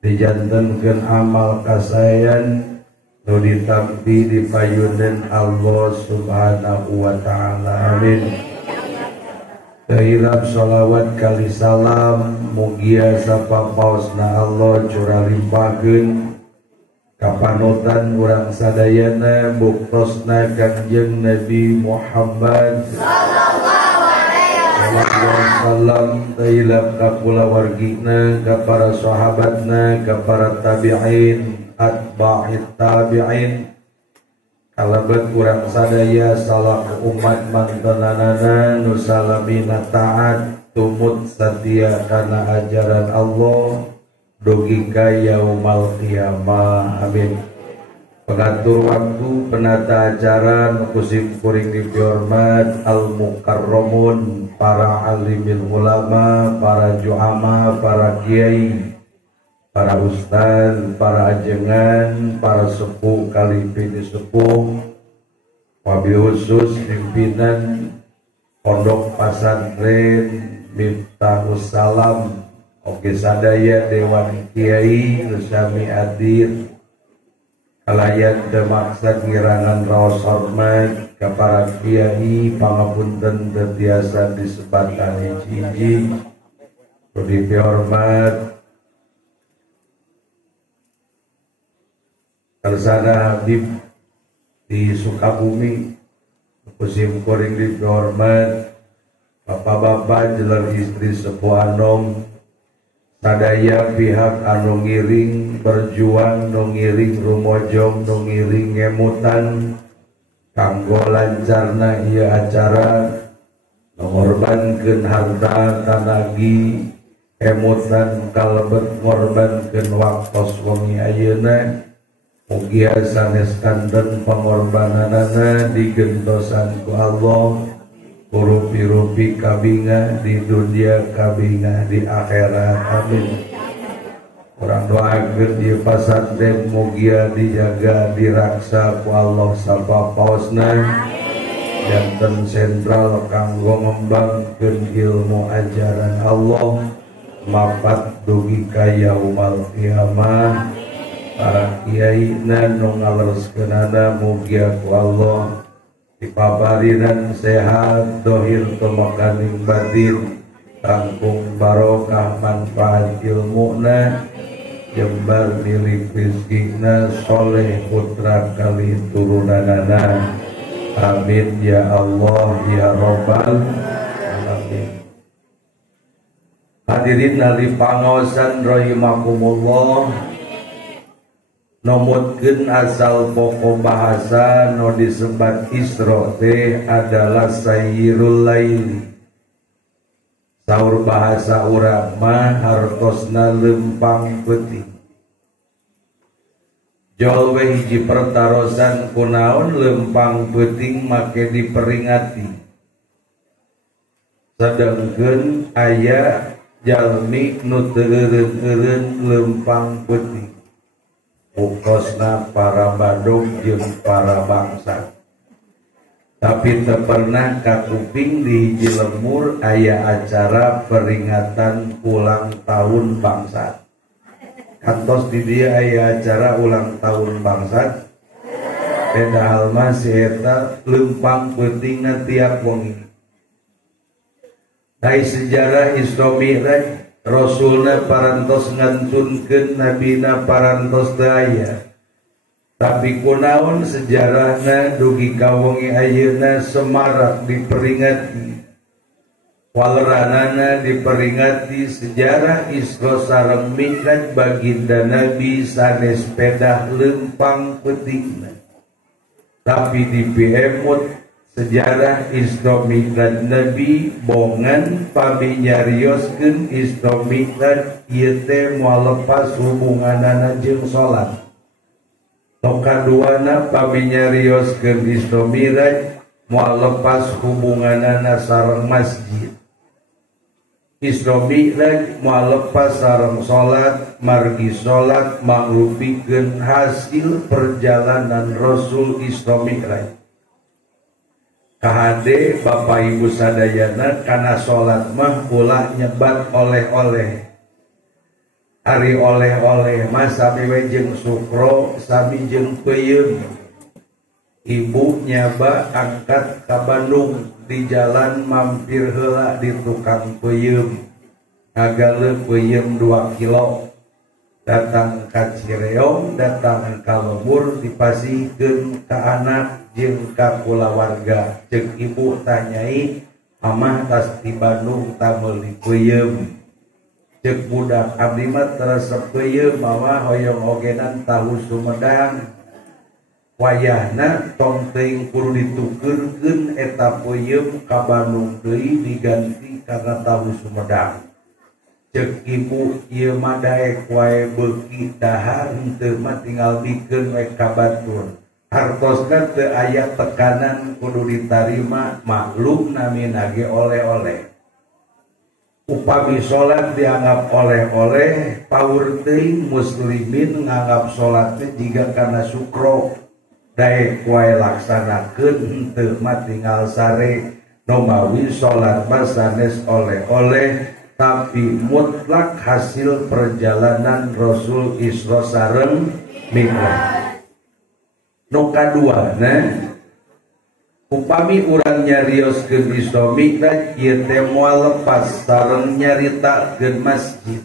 dijantenkeun amal kasayan nu ditampi dipayuneun Allah Subhanahu wa taala. Amin. Tahirab sholawat kali salam mugia sapapaosna Allah curah limpahkeun kapanutan urang sadayana buktosna Kangjeng Nabi Muhammad sallallahu alaihi wasallam, tahilab ka kulawargina, ka para sahabatna, ka para tabi'in, atba'it tabi'in, kalabat urang sadaya salaku umat mantenanana nu salamina taat tumut satia kana ajaran Allah dugi ka yaumal qiyamah. Amin. Pengatur waktu, penata acara, kusim kuring dihormat al mukarramun, para alimil ulama, para juama, para kiai, para ustaz, para ajengan, para sepuh kali pini sepuh, wabil khusus pimpinan pondok pesantren Miftahus Salam, oke sadaya dewan kiai resami hadir, kalayan demaksad ngirangan raos hormat ka para kiai pangapunten terbiasa disebatani ciji budi hormat Karsana Habib di Sukabumi, kusim kuring dihormat bapak-bapak jelar istri sepuh anom, sadaya pihak anu ngiring berjuang, nu ngiring rumojong, nu ngiring ngemutan kanggo lancarna ieu acara, ngorbankeun harta tanagi emutan kalebet ngorbankeun waktos wengi ayeuna, mugia sanes kanten pangorbananana digentosan ku Allah, rupi-rupi kabinga di dunia, kabinga di akhirat. Amin. Orang doakeun di pasantren mugia dijaga diraksa ku Allah sapapaosna, janten sentral kanggo ngembangkeun ilmu ajaran Allah mapat dugi ka yaumal qiyamah. Para kiai nu ngalereskeunana mugia ku Allah dipabarinan sehat dohir tumakaning batin, tangkung barokah manfaat ilmuna, jembar milik rizkina, soleh putra kali turunanana. Amin ya Allah ya Rabbal alamin. Hadirin nali pangaosan rahimakumullah, nomutkeun asal pokok bahasa no disebat Isra teh adalah sayyirul laili. Saur bahasa urang mah hartosna lempang peuting. Jol we hiji pertarosan kunaon lempang peuting make diperingati. Sedengkeun aya jalmi nu teu eureun lempang peuting. Ukosna para badog jeung para bangsa, tapi teu pernah kakuping di hiji lemur aya acara peringatan ulang tahun bangsa. Kantos di dia aya acara ulang tahun bangsa, padahal mah si eta lempang peutingna tiap wengi. Dari sejarah Isra Mi'raj, Rasulna parantos ngantunkeun, nabina parantos daya. Tapi kunaon sejarahna dugi ka wengi ayeuna semarak diperingati. Waleranana diperingati sejarah Isra sareng Mi'raj baginda Nabi sanes pedah lempang peutingna. Tapi dipiemut sejarah Isra Mi'raj Nabi bongan pami nyarioskeun Isra Mi'raj ieu teh moal lepas hubunganana jeung salat. Tokaduana pami nyarioskeun Isra Mi'raj moal lepas hubunganana sareng masjid. Isra Mi'raj moal lepas sareng salat, margi salat mangrupikeun hasil perjalanan Rasul Isra Mi'raj. Kahade Bapak Ibu sadayana kana salat mah ulah nyebat oleh-oleh. Ari oleh-oleh mas sami we jeung sukro sami jeung peuyeum. Ibu nyaba angkat ka Bandung, di jalan mampir heula di tukang peuyeum. Ngagaleuk peuyeum 2 kilo. Datang ka Cireong, datang ka Lembur, dipasihkeun ka anak jeung ka kulawarga. Ceuk ibu tanyai, "Amah tas di Bandung tah meuli peuyeum?" Ceuk budak, "Abdi mah teresep peuyeum mawa hoyong ogenan tahu Sumedang." Wayahna tong teuing kudu ditukeurkeun eta peuyeum ka Bandung deui diganti kana tahu Sumedang. Ceuk ibu, ieu mah daek wae beuki dahar henteu mah tinggal bikeun we ka batur. Hartosna teu aya tekanan kudu ditarima, maklum namina ge oleh-oleh. Upami salat dianggap oleh-oleh, paur teuing muslimin nganggap salat teh jiga kana sukro. Daek wae laksanakeun henteu mah tinggal sare. Nomawi salat mah sanes oleh-oleh, tapi mutlak hasil perjalanan Rasul Isra sareng Mi'raj. Nu kaduana, upami urang nyarioskeun Isra Mi'raj ieu teh moal lepas sareng nyaritakeun masjid.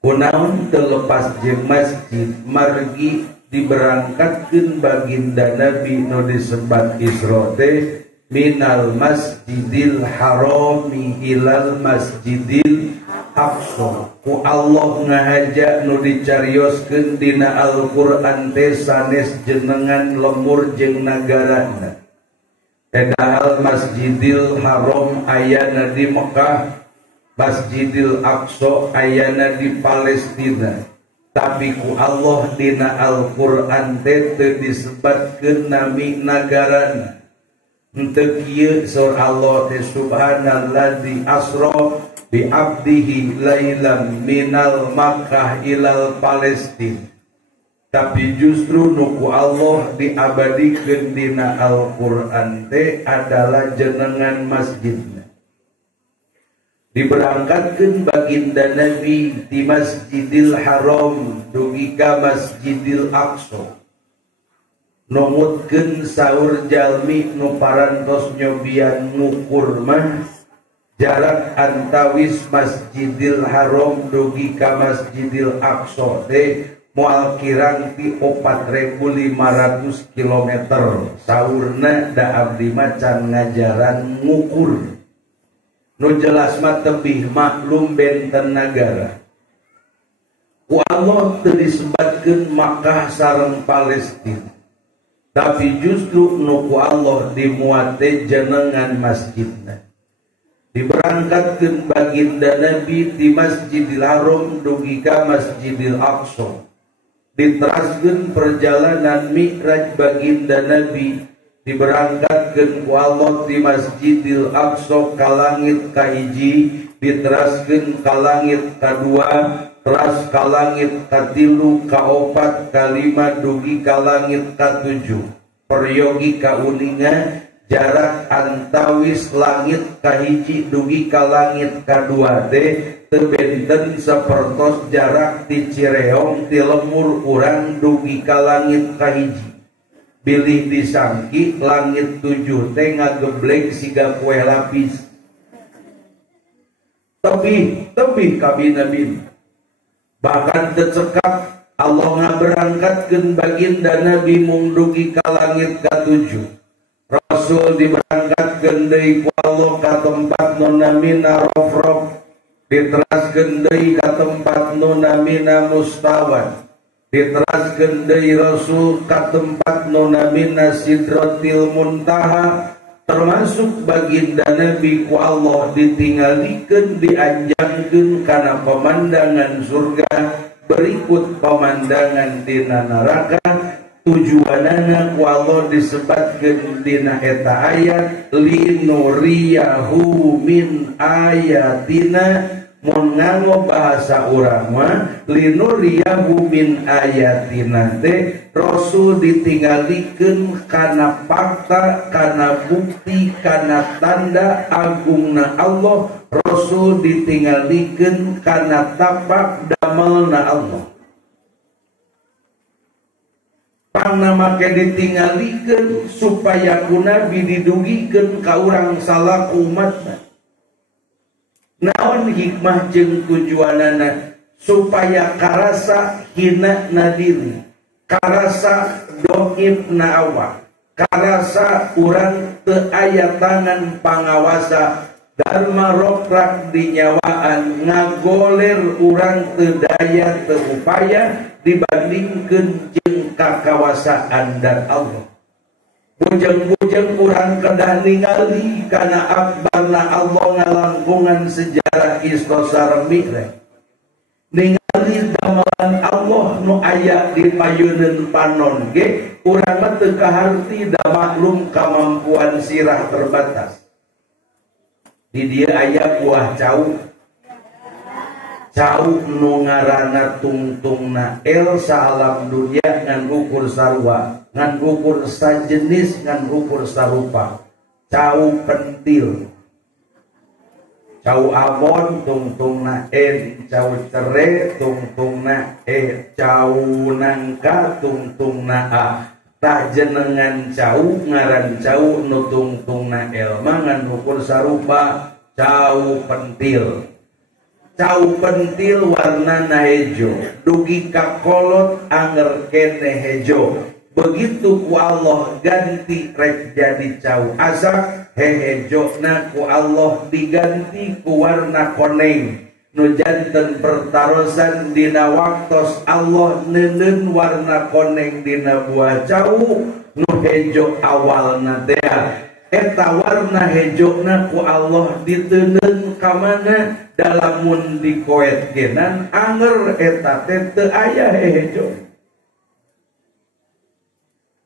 Kunaon teu lepas jeung masjid? Margi diberangkatkeun baginda Nabi nu disebat Isra teh minal masjidil harami ilal masjidil aqsa. Ku Allah ngahaja nu dicarioskeun dina Al-Qur'an teh sanes jenengan lemur jeung nagarana. Padahal masjidil haram ayana di Mekah, masjidil aqsa ayana di Palestina. Tapi ku Allah dina Al-Qur'an teh teu disebatkeun nami nagarana. Henteu kieu sur Allah teh subhanallazi asra bi abdihi lailam minal Makkah ilal Palestin. Tapi justru nu ku Allah diabadikeun dina Al-Qur'an teh adalah jenengan masjidna. Diberangkatkeun baginda Nabi di Masjidil Haram dugi ka Masjidil Aqsa. Numutkeun saur jalmi nu parantos nyobian ngukur mah jarak antawis Masjidil Haram dugi ka Masjidil Aqsa teh moal kirang ti 4.500 km. Saurna da abdi macan ngajaran ngukur. Nu jelas mah tebih maklum benten nagara. Ku Allah teu disebatkeun Makkah sareng Palestina. Tapi justru nu ku Allah dimuat teh jenengan masjidna. Diberangkatkeun baginda Nabi di Masjidil Haram dugi ka Masjidil Aqsa. Diteraskeun perjalanan Mi'raj baginda Nabi. Diberangkatkeun ku Allah di Masjidil Aqsa ka langit kahiji, diteraskeun ka langit kadua, teras ka langit katilu, kaopat, kalima, dugi ka langit katujuh. Peryogi kauningan jarak antawis langit kahiji dugi ka langit kadua teh teu benten sapertos jarak ti Cireong ti lemur urang dugi ka langit kahiji. Bilih disangki langit 7 teh ngageblek siga kue lapis. Tebih kabina-bina. Bahkan tercekap Allah ngaberangkatkeun baginda Nabi mung dugi ka langit ka-7. Rasul diberangkatkeun deui ku Allah ka tempat nu namina Rafraf. Diteraskeun deui ka tempat nu namina Mustawan. Diteraskeun deui Rasul ka tempat nu namina Sidratil Muntaha. Termasuk baginda Nabi ku Allah ditinggalikeun dianjangkeun kana pemandangan surga berikut pemandangan dina neraka. Tujuanana ku Allah disebatkeun dina eta ayat linuriyahu min ayatina. Mun nganggo bahasa urang mah linuriyahu min ayatina teh Rasul ditinggalikeun kana fakta, kana bukti, kana tanda agungna Allah. Rasul ditinggalikeun kana tapak da damalna Allah. Pangna make ditinggalikeun supaya ku Nabi didugikeun ka urang salaku umatna. Naon hikmah jeung tujuanana? Supaya karasa hina na diri, karasa doib na awak, karasa urang teu aya tangan pangawasa, dharma rokrak dinyawaan, ngagoler urang teu daya teu upaya dibandingkeun jeung kakawasaan dan Allah. Bujeng-bujeng urang kedah ningali kana akbarna Allah ngalangkungan sejarah Isra Sareng Mi'raj. Ningali damalan Allah nu aya di payeuneun panon ge urang mah teu kaharti da maklum kamampuan sirah terbatas. Di dieu aya buah cau. Cau nu ngaranna tungtungna el saalam dunya ngan ukur sarua, ngan ukur sajenis, ngan ukur sarupa. Cau pentil. Cau abon tungtungna cau cere tungtungna cau nangka tungtungna a. Tah jenengan cau ngaran cau nu tungtungna mangan ukur sarupa cau pentil. Cau pentil warnana hejo, dugi ka kolot anger kene hejo. Begitu ku Allah ganti rek jadi cau asak, hehejona ku Allah diganti ku warna koneng. Nu janten pertarosan dina waktos Allah neuneun warna koneng dina buah cau, nu hejo awalna teh. Eta warna hejona ku Allah diteuneun ka mana? Dalamun dikoet genan anger eta teh teu aya hejo.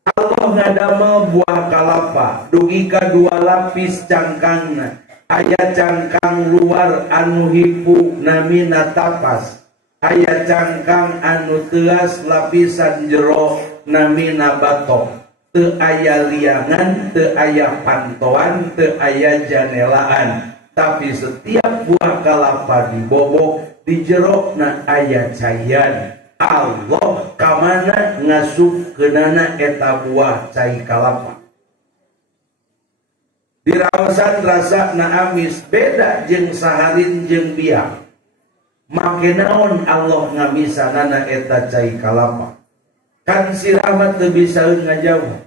Allah ngadamel buah kalapa dugi ka dua lapis cangkangna. Aya cangkang luar anu hipu namina tapas, aya cangkang anu teuas lapisan jero namina batok. Teu aya liangan, teu aya pantoan, teu aya janelaan, tapi setiap buah kalapa dibobok di jerokna aya cayan. Allah kamana ngasupkeunana eta buah cai kalapa. Diraosan rasana amis beda jeung saharin jeung biak. Make naon Allah ngamisanana eta cai kalapa? Kan sirama teu bisaeun ngajawab.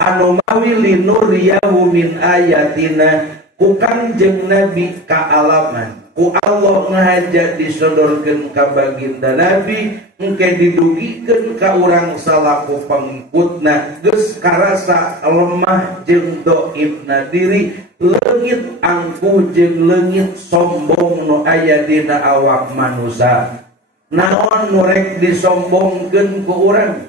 Anu mawi linuriyahu min ayatina ku Kangjeng Nabi kaalaman. Ku Allah ngahaja disodorkeun ka baginda Nabi engke didugikeun ka urang salaku pangikutna geus karasa lemah jeung doibna diri, leungit angkuh jeung leungit sombong nu aya dina awak manusia. Naon nu rek disombongkeun ku urang?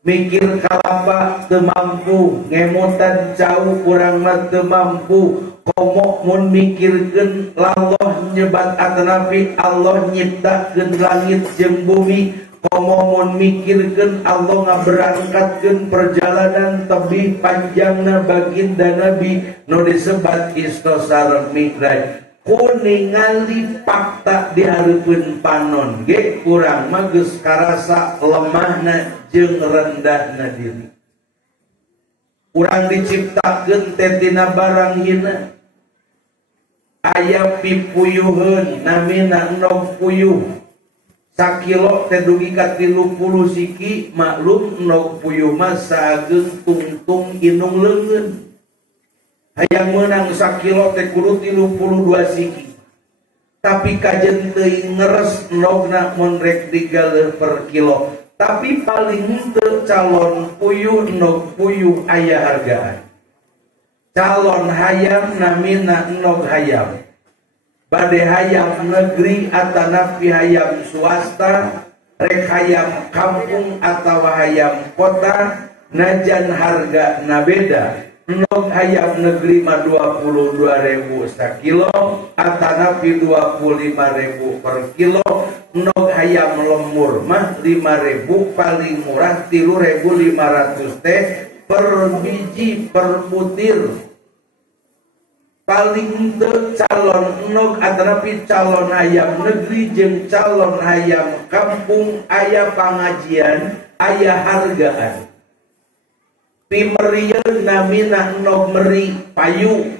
Mikir kalapa teu mampu, ngemutan cau urang mah teu mampu. Komo mun mikirkeun Allah nyebat atanapi Allah nyiptakeun langit jeung bumi. Komo mun mikirkeun Allah ngaberangkatkeun perjalanan tebih panjangna baginda Nabi nu disebat Isra Sareng Mi'raj. Ku ningali fakta di hareupeun panon ge urang mah geus karasa lemahna jeung rendahna diri. Urang diciptakeun teh tina barang hina. Aya pipuyuheun namina endog puyuh. Sakilo teh dugi ka 30 siki, maklum endog puyuh mah sageung tungtung inung leungeun. Hayang meunang sakilo teh kudu 32 siki. Tapi kajen teuing ngeres endogna mun rek digaleuh per kilo. Tapi paling teu calon puyuh endog puyuh aya hargaan. Calon hayam namina endog hayam. Bade hayam negeri atanapi hayam swasta, rek hayam kampung atawa hayam kota, najan harga na beda. Endog hayam negeri mah 22.000 sakilo, atanapi 25.000 per kilo. Endog hayam lemur mah 5.000, paling murah 3.500 teh per biji per butir. paling teu calon enog atanapi calon hayam negeri jeung calon hayam kampung aya pangajian, aya hargaan. Pimerieun namina enog meri payu,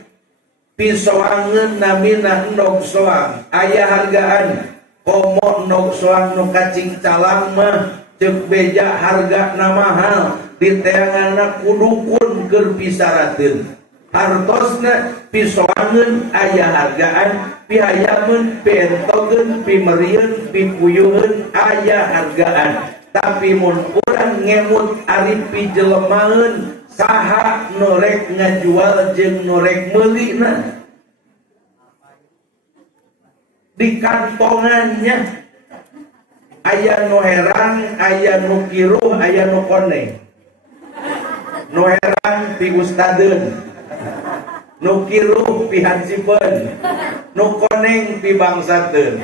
pisoangeun namina enog soang, aya hargaan. Komo enog soang nu kacing calang mah ceuk beja hargana mahal, diteanganna kudukun keur pisarateun. Hartosna pisoangeun aya hargaan, pihayameun pientogeun, pimerieun, pipuyuheun aya hargaan. Tapi mun urang ngemut ari pijelemaeun saha nu rek ngajual jeung nu rek meulina di kantongannya aya nu herang, aya nu kiruh, aya nu koneng. Nu herang pi ustadeun, nu kiruh pi hansipeun, nu koneng pi bangsateun.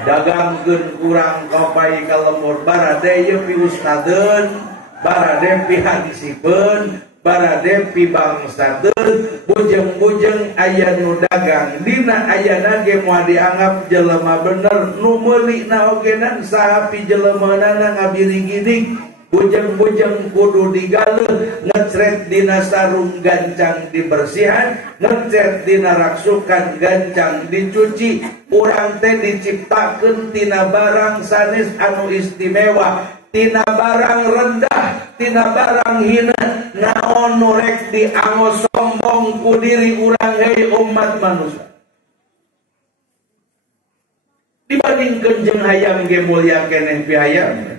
Dagangkeun urang kopai ka lemur barade ye pi ustadeun, barade pi hansipeun, barade pi bangsateun. Bujeng-bujeng aya nu dagang dina ayana ge moal dianggap jelema bener, nu meulina ogenan saha pi jelemeunana ngabiri-gidik. Bujeng-bujeng kudu digaleuh, ngecret dina sarung gancang dibersihan, ngecret dina raksukan gancang dicuci. Urang teh diciptakeun tina barang sanes anu istimewa, tina barang rendah, tina barang hina. Naon nu rek diangos sombong ku diri urang hei umat manusia. Dibandingkeun jeung hayam ge mulya keneh pi hayam.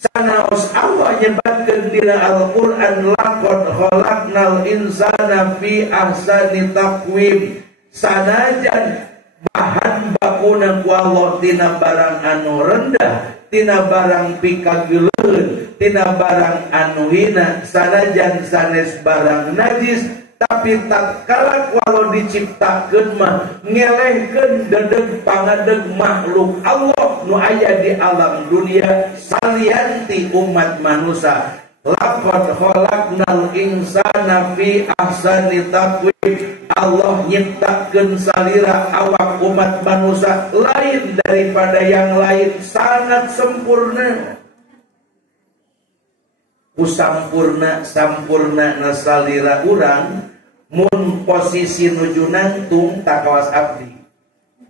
Sanaos Allah nyebatkeun dina Al-Qur'an laqad khalaqnal insana fi ahsani taqwim. Sanajan bahan bakuna ku Allah tina barang anu rendah, tina barang pikageuleun, tina barang anu hina, sanajan sanes barang najis, tapi tatkala walau diciptakeun mah ngelehkeun dedeg pangadeg makhluk Allah nu aya di alam dunia salianti umat manusia. Laqad khalaqnal insana fi ahsani taqwim. Allah nyiptakeun salira awak umat manusia lain daripada yang lain, sangat sempurna. Usampurna sampurna na salira urang mun posisi nuju nangtung takawas abdi.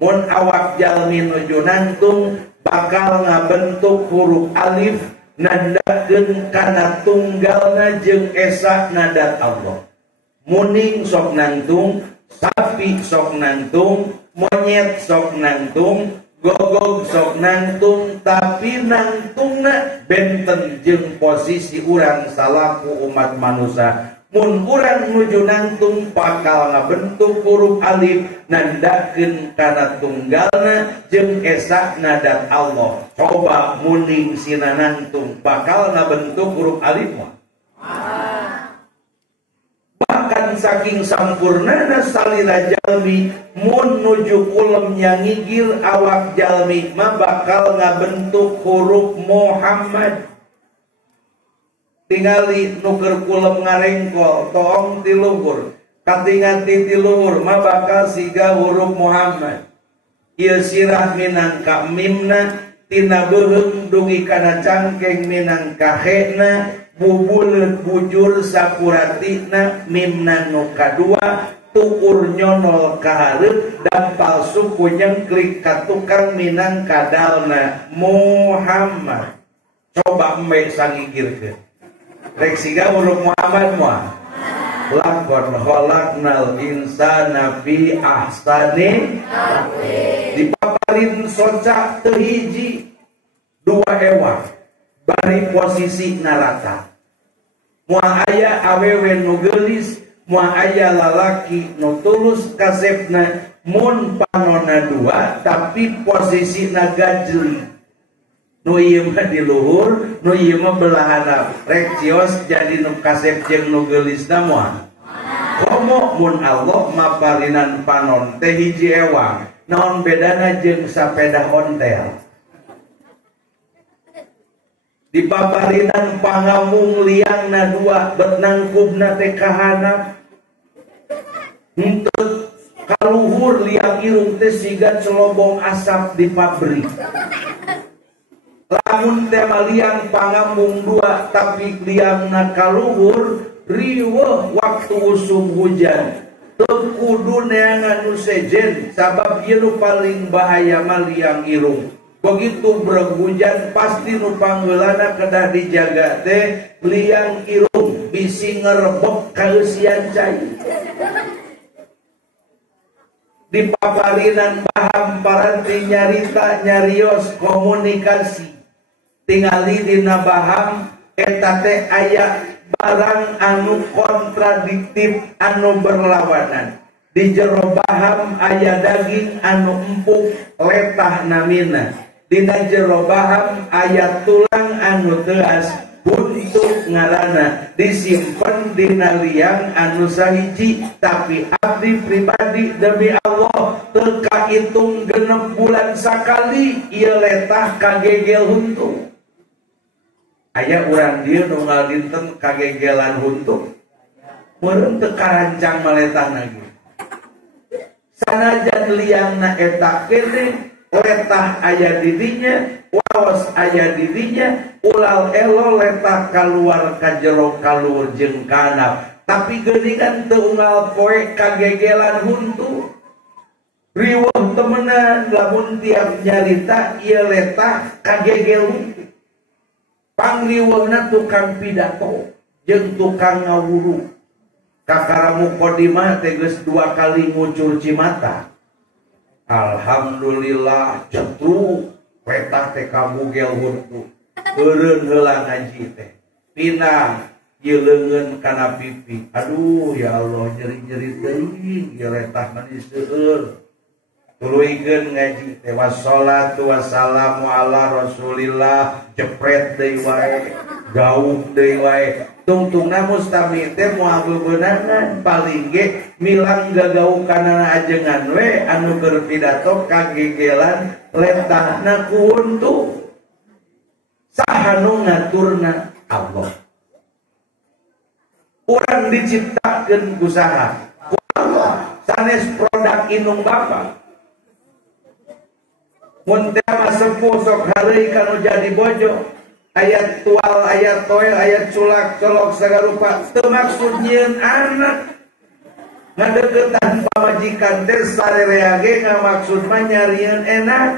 Mun awak jalmi nuju nangtung bakal ngabentuk huruf alif nandakeun kana tunggalna jeung esa nadat Allah. Muning sok nangtung, sapi sok nangtung, monyet sok nangtung, gogog sok nangtung, tapi nangtungna benten jeung posisi urang salaku umat manusia. Mun urang nuju nangtung bakal ngabentuk huruf alif nandakeun kana tunggalna jeung esa nadat Allah. Coba muning sina nangtung bakal ngabentuk huruf alif mah. Bahkan saking sampurnana salira jalmi mun nuju kulem nyangigir awak jalmi mah bakal ngabentuk huruf Muhammad. Tingali nuker kulem ngarengkol toong ti luhur, katingan ti luhur mah bakal siga huruf Muhammad. Ieu sirah minangka mimna, tina beuheung dugi kana cangkeng minangka hena, bubuleut bujur sapuratina mimna nu kadua, tukur nyonol kahareup dampal suku nyengklik ka tukang minangka dalna Muhammad. Coba embe sangigirkeun. Rek siga huruf Muhammad moal. Laqad khalaqnal insana fi ahsani taqwim. Dipaparin soca teu hiji dua ewa bari posisi narata. Moal aya awewe nu geulis, moal aya lalaki nu tulus kasepna, mun panonna dua tapi posisina gajli. Nu ieu mah di luhur, nu ieu mah belahanna. Rek cios jadi nu kasep jeung nu geulisna moal. Komo mun Allah maparinan panon teh hiji ewang. Naon bedana jeung sapeda ontel? Dipaparinan pangamung liangna dua bet nangkubna teh kahanap. Untuk kaluhur liang irung teh siga celobong asap di pabrik. Lamun teh liang pangambung dua tapi liang na kaluhur riweuh waktu usum hujan. Teu kudu neangan nu sejen sabab ieu nu paling bahaya mah liang irung. Begitu berhujan pasti nu panggeulana kedah dijaga teh liang irung bisi ngerebek kaeusian cai. Di paparinan baham paranti nyarita nyarios komunikasi tingali dina baham eta teh aya barang anu kontradiktif anu berlawanan. Di jero baham aya daging anu empuk letah namina. Dina jero baham aya tulang anu teuas buntu ngaranna. Disimpen dina liang anu sahiji tapi abdi pribadi demi Allah teu kahitung 6 bulan sakali ieu letah kagegel huntu. Aya urang dieu nu ngadinten kagegelan huntu. Meureun teu karancang maletahna ge. Sanajan liangna eta kene letah aya di dinya, waos aya di dinya, ulal elo letah kaluar ka jero kalur jeung kanap. Tapi geuningan teu unggal poe kagegelan huntu. Riweuh temenan lamun tiap nyarita ieu letah kagegel huntu. Pangriweuhna tukang pidato jeung tukang ngawuru. Kakaramu kodimah teh geus 2 kali ngucur cimata. Alhamdulillah cetruk petah teh kabugel huntu. Eureun heula ngaji teh. Pinang ieu leungeun kana pipi. Aduh ya Allah nyeri-nyeri teuing ieu letah manis seueur. Tuluikeun ngaji teh wassalatu wassalamu ala Rasulillah jepret deui wae. Gauh deui wae. Tungtungna mustami teh moal bebeunangan paling ge milang gagauk kana ajengan we anu keur pidato kagegelan letahna ku huntu. Saha nu ngaturna? Allah. Urang diciptakeun ku saha? Ku Allah. Sanes produk inung bapa. Mun teh mah sepuh sok hareuy kanu jadi bojo. Ayat tual, ayat toel, ayat culak, colok sagarupa teu maksud nyieun anak. Ngadeukeutan pamajikan teh sarerea ge ngamaksud mah nyarieun enak.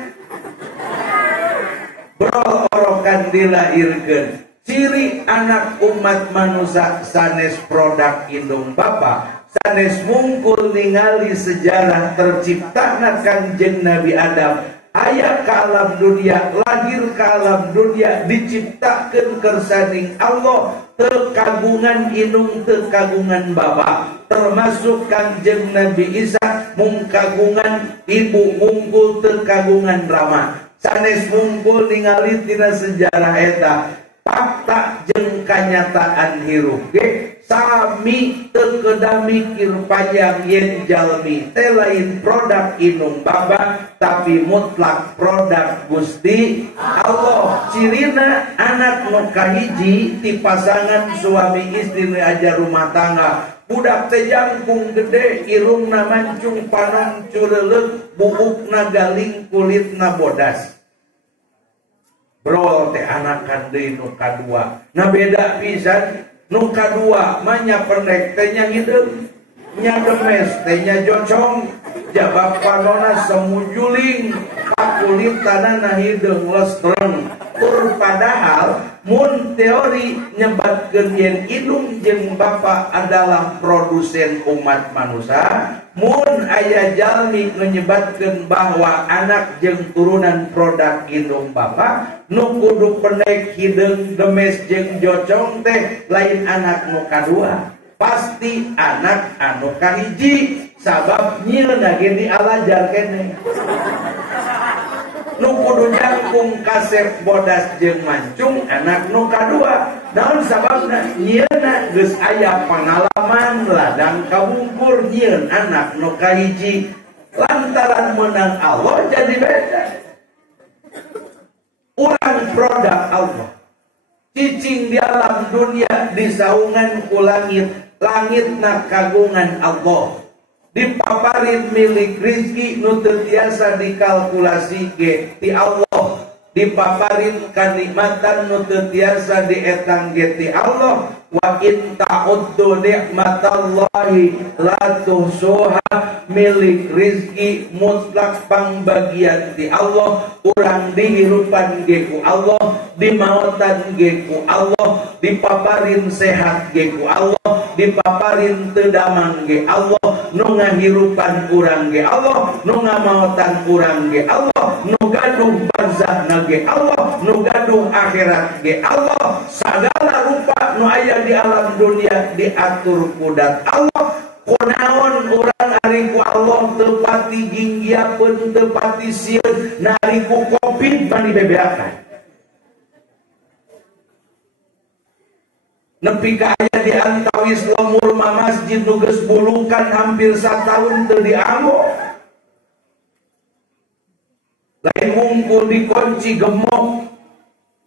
Brol orokan dilairkeun. Ciri anak umat manusia sanes produk indung bapa, sanes mungkul ningali sejarah terciptana Kangjeng Nabi Adam. Aya ka alam dunia, lahir ka alam dunia, diciptakeun kersaning Allah, teu kagungan inung, teu kagungan bapa. Termasuk Kangjeng Nabi Isa mung kagungan ibu, mungkul teu kagungan rama. Sanes mungkul ningali tina sejarah eta, fakta jeung kanyataan hirup ge sami teu kedah mikir panjang yen jalmi teh lain produk inung baba tapi mutlak produk Gusti Allah. Cirina anak nu kahiji ti pasangan suami istri nu aja rumah tangga. Budak teh jangkung gede, irungna mancung, panong cureleuk, buukna galing, kulitna bodas. Bro teh anakan deui nu kadua. Nah beda pisan. Nu kadua mah nya pendek teh nya hideung, nya demes teh nya jocong, jabab panona semu juling, pakulitana na hideung lestreng. Tur padahal mun teori nyebatkeun yen indung jeung bapa adalah produsen umat manusia, mun aya jalmi nyebatkeun bahwa anak jeung turunan produk indung bapa, nu kudu pendek hideung demes jeung jocong teh lain anak nu kadua, pasti anak anu kahiji sabab nyieunna ge dialajar keneh. Nu kudu jangkung kasep bodas jeung mancung anak nu kadua. Naon sababna? Nyieunna geus aya pangalaman ladang kabungkur nyieun anak nu kahiji. Lantaran menang Allah jadi beda. Urang produk Allah. Cicing di alam dunia disaungan ku langit, langitna kagungan Allah. dipaparin milik rizki nu teu tiasa dikalkulasi ge ti Allah, dipaparin kanikmatan nu teu tiasa dietang ge ti Allah. Wa in ta'uddu nikmatallahi la tuhsuha, milik rizki mutlak pangbagian ti Allah, urang dihirupan ge ku Allah, dimautan ge ku Allah, dipaparin sehat ge ku Allah, dipaparin teu damang ge Allah, nu ngahirupan urang ge Allah, nu ngamautan urang ge Allah, nu gaduh barzahna ge Allah, nu gaduh akhirat ge Allah. Sagala rupa nu aya di alam dunia diatur kudat Allah. Kunaon urang ari ku Allah teu pati jinggiapeun, teu pati sieun, nari ku Covid mah dibebeakan. Nepi ka aya di antawis lomur mah masjid nu geus bulungkan hampir sataun teu dianggo. Lain hungkul dikunci gemuk,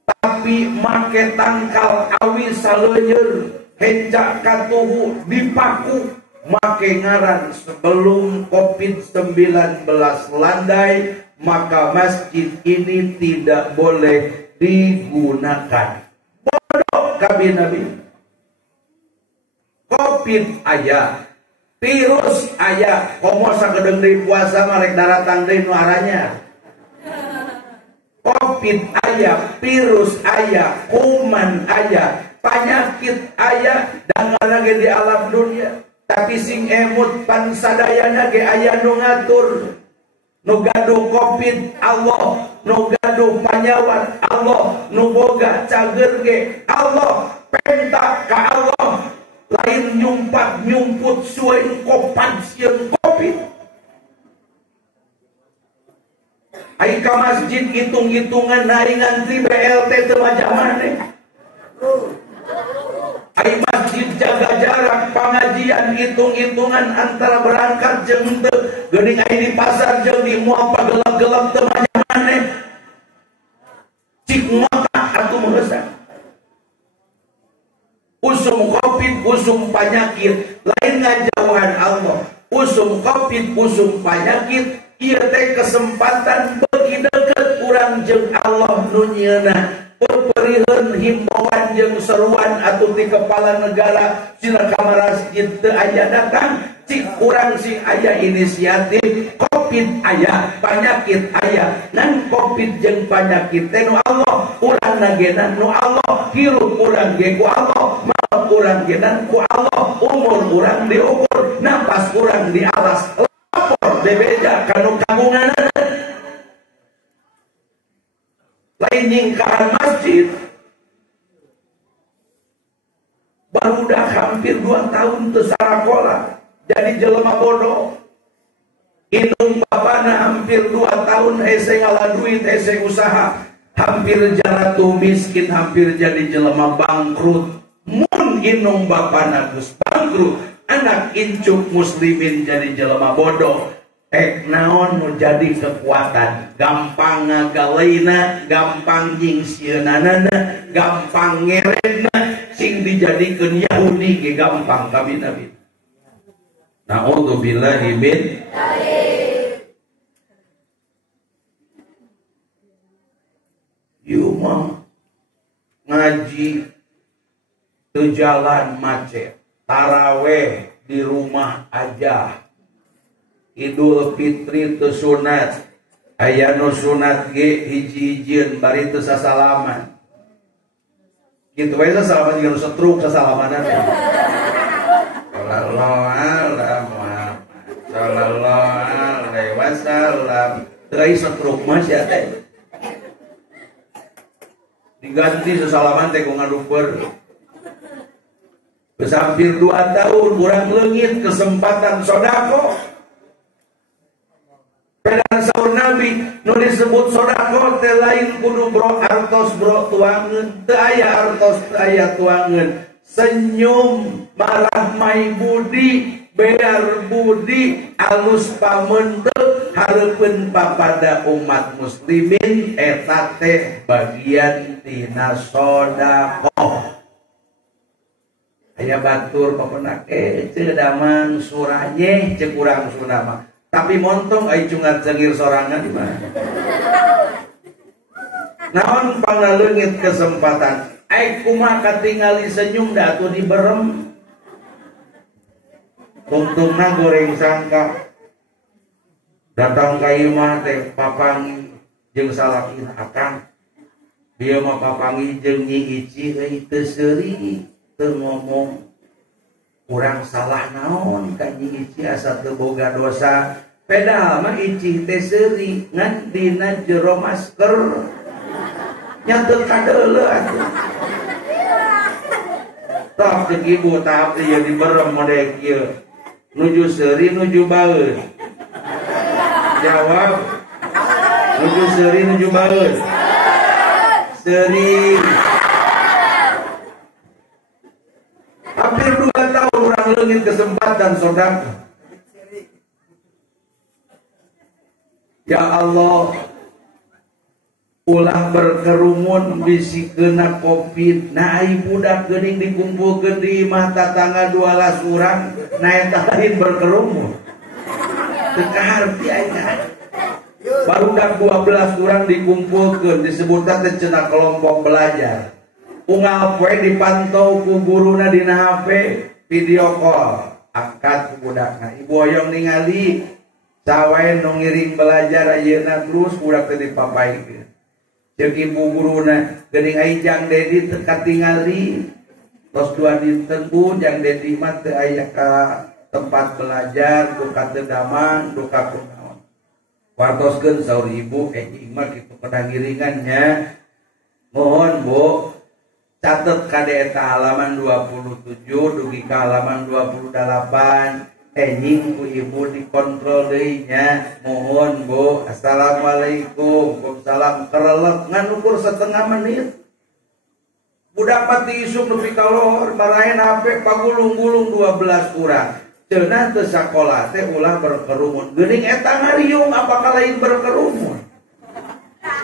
tapi make tangkal awi saleunyeur, hencak katuhu dipaku, make ngaran sebelum COVID-19 landai, maka masjid ini tidak boleh digunakan. Bodoh kami Nabi. COVID aya, virus aya, komo sakedeung deui puasa marek daratang deui nu aranya. COVID aya, virus aya, kuman aya, penyakit aya, dangana ge di alam dunia. Tapi sing emut pan sadayana ge aya nu ngatur. Nu gaduh COVID Allah, nu gaduh panyawat Allah, nu boga cager ge Allah, pentak ka Allah. Lain nyumpat nyumput sueun kopan sieun COVID. Ai ka masjid hitung-hitungan naik ngantri BLT teu maja maneh. Ai masjid jaga jarak, pengajian hitung-hitungan antara berangkat jeung teu, geuning ai di pasar jeung di moal pagelap-gelap teu maja maneh. Cik mata atuh meuresan. Usum COVID, usum penyakit, lain ngajauhan Allah. Usum COVID, usum penyakit, ieu teh kesempatan beuki deukeut urang jeung Allah nu nyieunna. Perperieun himbauan jeung seruan atuh ti kepala negara sila ka masjid teu aya datang. Cik urang sing aya inisiatif, COVID aya, penyakit aya, ngan COVID jeung penyakit teh nu Allah, urang nagena nu Allah, hirup urang ge ku Allah, maot urang ge ku Allah, umur urang diukur, napas urang dialas. Bebeja kanu kagunganana lain nyingkaran masjid barudak hampir 2 tahun teu sarakola jadi jelema bodoh. Indung bapana hampir 2 tahun hese ngalah duit, hese usaha, hampir jatuh miskin, hampir jadi jelema bangkrut. Mun indung bapana geus bangkrut, anak incuk muslimin jadi jelema bodoh. Naon nu jadi kekuatan, gampang ngagaleina, gampang nyingsieunaana, gampang ngerenna, sing dijadikeun Yahudi ge gampang kami Nabi. Na'udzubillahi min ieu mah ngaji teu jalan macet, taraweh di rumah aja. Idul Fitri teu sunat, aya nu sunat ge hiji-hijieun bari teu sasalaman. Kitu bae sasalaman jeung setruk sasalamanan. Sallallahu alaihi wasallam. Teu setruk mah sia teh. Diganti sasalaman teh ku ngadupeur. Geus hampir 2 tahun urang leungit kesempatan sodako. Pedan sahur Nabi nu disebut sodako teh lain kudu bro artos bro tuangeun, teu aya artos teu aya tuangeun. Senyum, marah mai budi, bear budi, alus pamenteu, hareupeun papada umat muslimin eta teh bagian tina sodako. aya batur papenak damang suranye cek urang Sunda. Tapi montong ai cungat cengir sorangan di mana? Naon pangaleungit kesempatan. Ai kumaha katingali senyum da atuh diberem. Tungtungna goreng sangka. Datang ka ieu mah teh papangi jeung salakina akang. Dia mah papangi jeung Nyi Ici euy teu seuri, teu ngomong. Urang salah naon ka Nyi Ici asa teu boga dosa. Padahal mah Ici teh seuri ngan dina jero masker. Nya teu kadeuleu atuh. Tah teu ibu tahap ieu diberem model kieu. Nuju seuri nuju baeud. Jawab. Nuju seuri nuju baeud. Seuri. Hampir 2 tahun urang leungit kesempatan saudara. Ya Allah, ulah berkerumun bisi kena COVID. Nah, ai budak geuning dikumpulkeun di imah tatangga 12 urang, nah eta lain berkerumun. Teu kaharti ayeuna. Barudak 12 urang dikumpulkeun disebutna teh cenah kelompok belajar. Unggal poe dipantau ku guruna dina HP, video call. Angkat ku budakna, ibu hoyong ningali sawae nu ngiring belajar ayeuna terus budak teh dipapaikeun. Ceuk ibu guruna geuning ai Jang Dedi teu katingali. Tos 2 dinten Bu Jang Dedi mah teu aya ka tempat belajar, duka teu damang, duka kunaon. Wartoskeun saur ibu, ieu mah kitu pernah ngiringannya. Mohon Bu, catet kade eta halaman 27 dugi ka halaman 28. Nying ku ibu dikontrol deui nya. Mohon Bu. Assalamualaikum. Waalaikumsalam. Kerelep ngan ukur setengah menit. Budak pati isuk nepi ka lohor marahin HP pagulung-gulung 12 urang. Ceunah teu sakola teh ulah berkerumun. Geuning eta ngariung apakah lain berkerumun?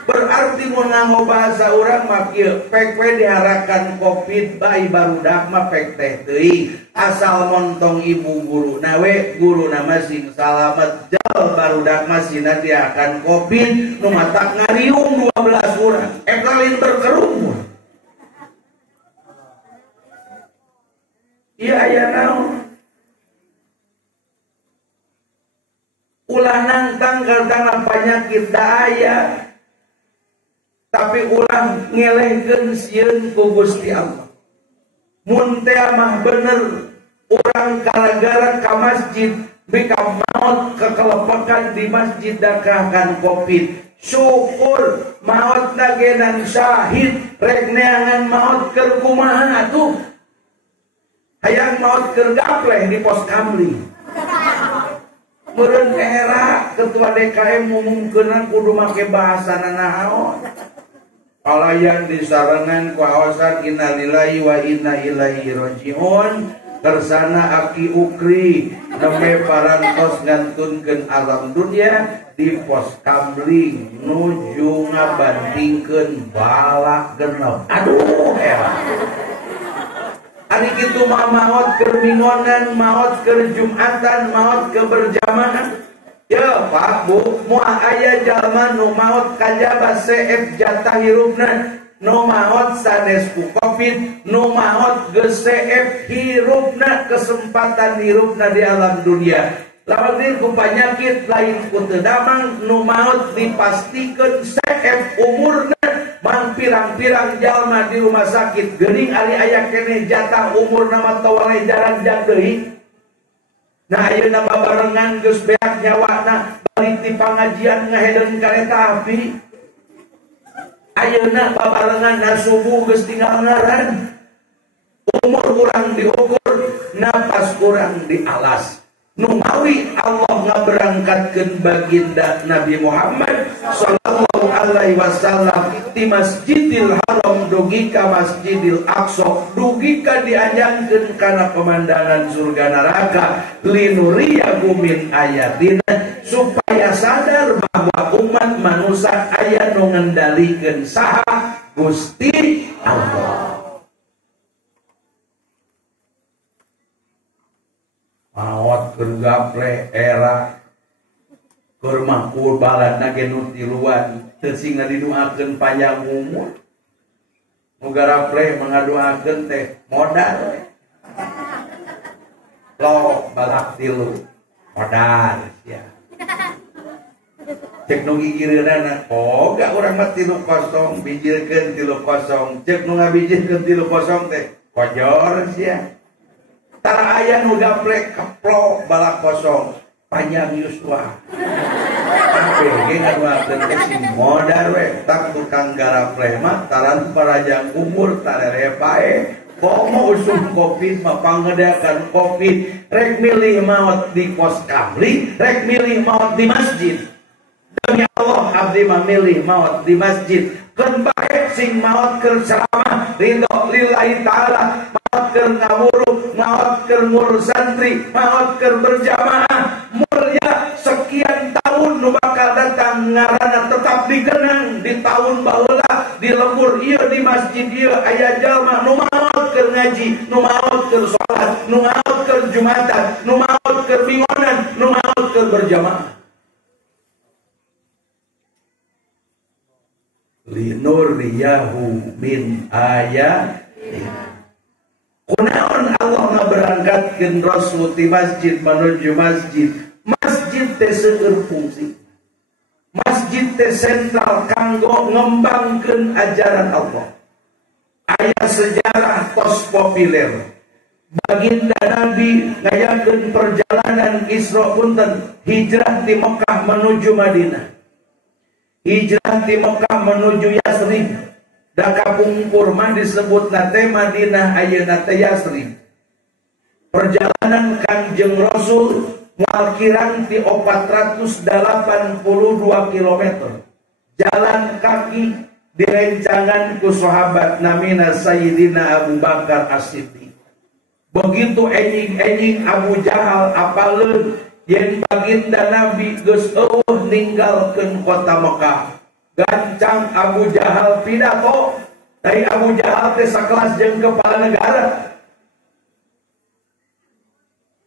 Berarti mun nganggo bahasa urang mah kieu pek we diarakan COVID bayi barudak mah pek teh teuing asal montong ibu guruna we guruna mah sing salamet jal barudak mah sina diakan COVID nu matak ngariung 12 urang eta lain berkerumun. Ieu aya naon? Ulah nangtang karena penyakit da aya. Tapi ulang ngelehkeun sieun ku Gusti Allah. Mun teh mah bener urang gara-gara ka masjid bika maot kekelepakan di masjid dakakan COVID. Syukur maot nagenan syahid rek neangan maot keur kumaha atuh. Hayang maot keur gapleh di pos kamling. Meureun era ketua DKM ngumumkeun kudu make bahasana naon. Palayan disarengan kuawasan innalillahi wa inna ilaihi rajiun. Kersana Aki Ukri neme parantos ngantunkeun alam dunia di pos kamling nuju ngabandingkeun balak genep. Aduh heran. Ari kitu mah maot keur mingonan, maot keur jumatan, maot keur berjamaah. Ya Pak Bu, moal aya jalma nu maot kajaba CF jatah hirupna, nu maot sanes ku COVID, nu maot geus CF hirupna kesempatan hirupna di alam dunia. Lamun ku panyakit lain ku teu damang, nu maot dipastikeun CF umurna mang pirang-pirang jalma di rumah sakit geuning ari aya keneh jatah umurna mah teu waleh jaran-jaran deui. Nah ayeuna babarengan geus beak nyawana balik ti pangajian ngahedeun kareta api. Ayeuna babarengan subuh geus tinggal ngaran. Umur urang diukur, napas urang dialas. Numawi Allah ngaberangkatkeun baginda Nabi Muhammad sallallahu alaihi wasallam di Masjidil Haram dugi ka Masjidil Aqsa, dugi ka dianjangkeun kana pemandangan surga neraka, linuriyahu min ayatina, supaya sadar bahwa umat manusia aya nu ngendalikeun saha Gusti Allah. maot keur gaple era keur makul baladna ge nu tiluan teu sing ngadiduakeun panjang umur nu garaple mengaduakeun teh modal lo balak tilu modal ya cek nu gigireunana gak urang mah 3-0 bijilkeun 3-0 cek nu ngabijilkeun 3-0 teh kojor sia tara aya nu gaplek keplok balak kosong panjang yuswa ape ge ngaduakeun teh si modar we tak tukang garaplek mah taran parajang umur tarere bae komo usum covid mah pangedakan covid rek milih maot di pos kamli rek milih maot di masjid. Demi Allah abdi memilih maut di masjid keun bae sing maut keur ceramah ridho lillahi taala maut keur ngawuruh maut keur ngurus santri maut keur berjamaah mulia sekian tahun nu bakal datang ngaranna tetap dikenang di tahun baheula di lembur ieu di masjid ieu aya jalma nu maot keur ngaji nu maot keur salat nu maot keur jumatan nu maot keur bingonan nu maot keur berjamaah linuriyahu min ayatin. Kunaon Allah ngaberangkatkeun Rasul ti masjid menuju masjid. Masjid teh seueur fungsi. Masjid teh sentral kanggo ngembangkeun ajaran Allah. Aya sejarah tos populer. Baginda Nabi ngayakeun perjalanan Isra punten hijrah di Mekah menuju Madinah. Hijrah di Mekah menuju Yasrib. Da kapungkur mah disebut nate Madinah ayeuna teh Yasrib. Perjalanan Kangjeng Rasul moal kirang ti 482 km. Jalan kaki direncangan ku sahabat namina Sayyidina Abu Bakar As-Siddiq. Begitu enjing-enjing Abu Jahal apaleun yen baginda Nabi geus eueuh ninggalkeun kota Mekah. Gancang Abu Jahal pidato. Dari Abu Jahal teh sakelas jeung kepala negara.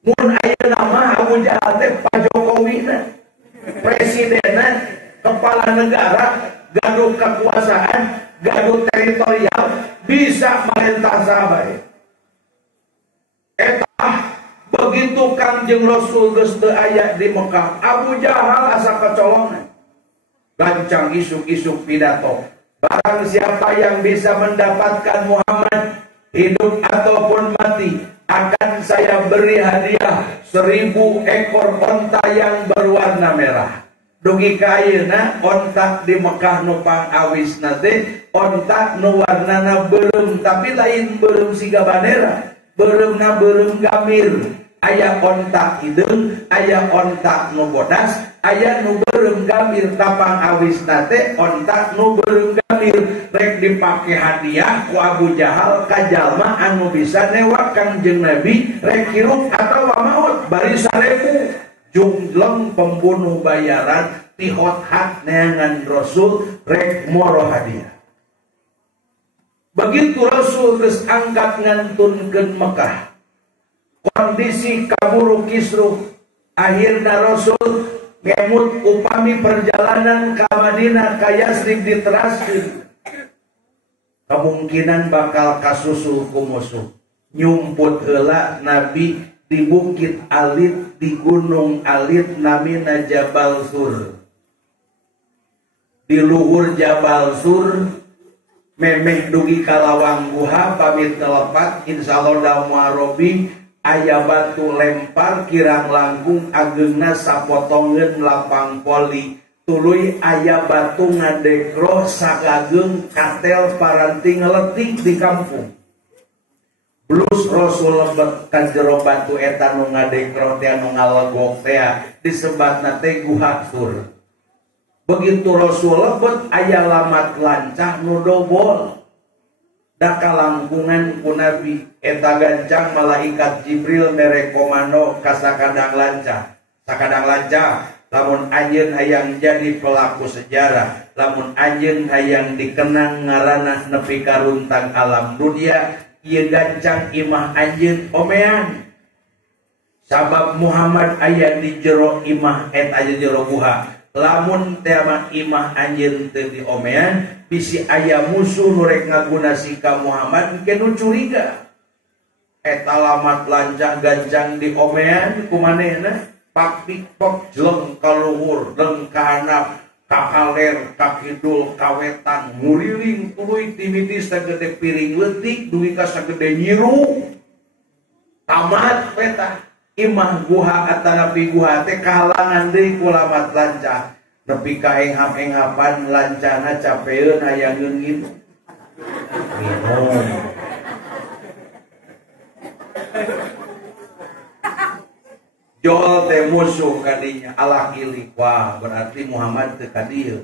Mun ayeuna mah Abu Jahal teh Pak Jokowina, presidenna, kepala negara, gaduh kekuasaan, gaduh teritorial, bisa merintah sahabat. Etah begitu Kangjeng Rasul geus teu aya di Mekah, Abu Jahal asa kecolongan. Gancang isuk-isuk pidato. Barang siapa yang bisa mendapatkan Muhammad hidup ataupun mati, akan saya beri hadiah 1000 ekor onta yang berwarna merah. Dugi ka ayeuna onta di Mekah nu pangawisna teh onta nu warnana beureum, tapi lain beureum siga bandera. Beureumna beureum gamir. Aya onta hideung, aya onta nu bodas, aya nu beureum gamir. Tapang awisna teh onta nu beureum gamir. Rek dipake hadiah ku Abu Jahal ka jalma anu bisa newak Kangjeng Nabi rek hirup atawa maut bari 1000. Jumleng pembunuh bayaran tihot hak neangan Rasul rek moro hadiah. Begitu Rasul geus angkat ngantunkeun Mekah. Kondisi kaburu kisruh, akhirna Rasul ngemut upami perjalanan ka Madinah ka Yasrib diteraskeun. Kemungkinan bakal kasusul ku musuh. Nyumput heula Nabi di Bukit Alit, di Gunung Alit namina Jabal Sur. Di luhur Jabal Sur memeh dugi kalawang guha pamit ngelepat insyaallah dalam warobi aya batu lempar kirang langkung ageungna sapotongeun lapang poli tuluy aya batu ngadekro sagageung katel paranti ngeletik di kampung. Blus Rasul lebet ka jero batu eta nu ngadekro teh anu ngalegok teh disebatna teh Guha Sur. Begitu Rasul lebet aya lamat lancah nu dobol. Da kalangkungan ku Nabi eta gancang malaikat Jibril mere komando ka sakadang lancah. Sakadang lancah lamun anjeun hayang jadi pelaku sejarah, lamun anjeun hayang dikenang ngaranna nepi ka runtang alam dunia, ieu gancang imah anjeun omean. sabab Muhammad aya di jero imah eta jero guha. Lamun teh imah anjeun teu diomean bisi aya musuh nu rek ngaguna sika Muhammad engke nu curiga. Eta lamat lancah gancang diomean kumanehna pak pikpok jeleng ka luhur jeung ka handap ka kaler ka kidul ka wetan nguriling tuluy timiti sagede piring leutik dugi ka sagede nyiru. Tamat peta imah guha atanapi guha teh kahalangan deui ku lamat lancah nepi ka enghap-enghapan lancana capeun hayang ngeungit minum. Jol teh musuh kadinya alak ilik. Wah berarti Muhammad teu ka dieu.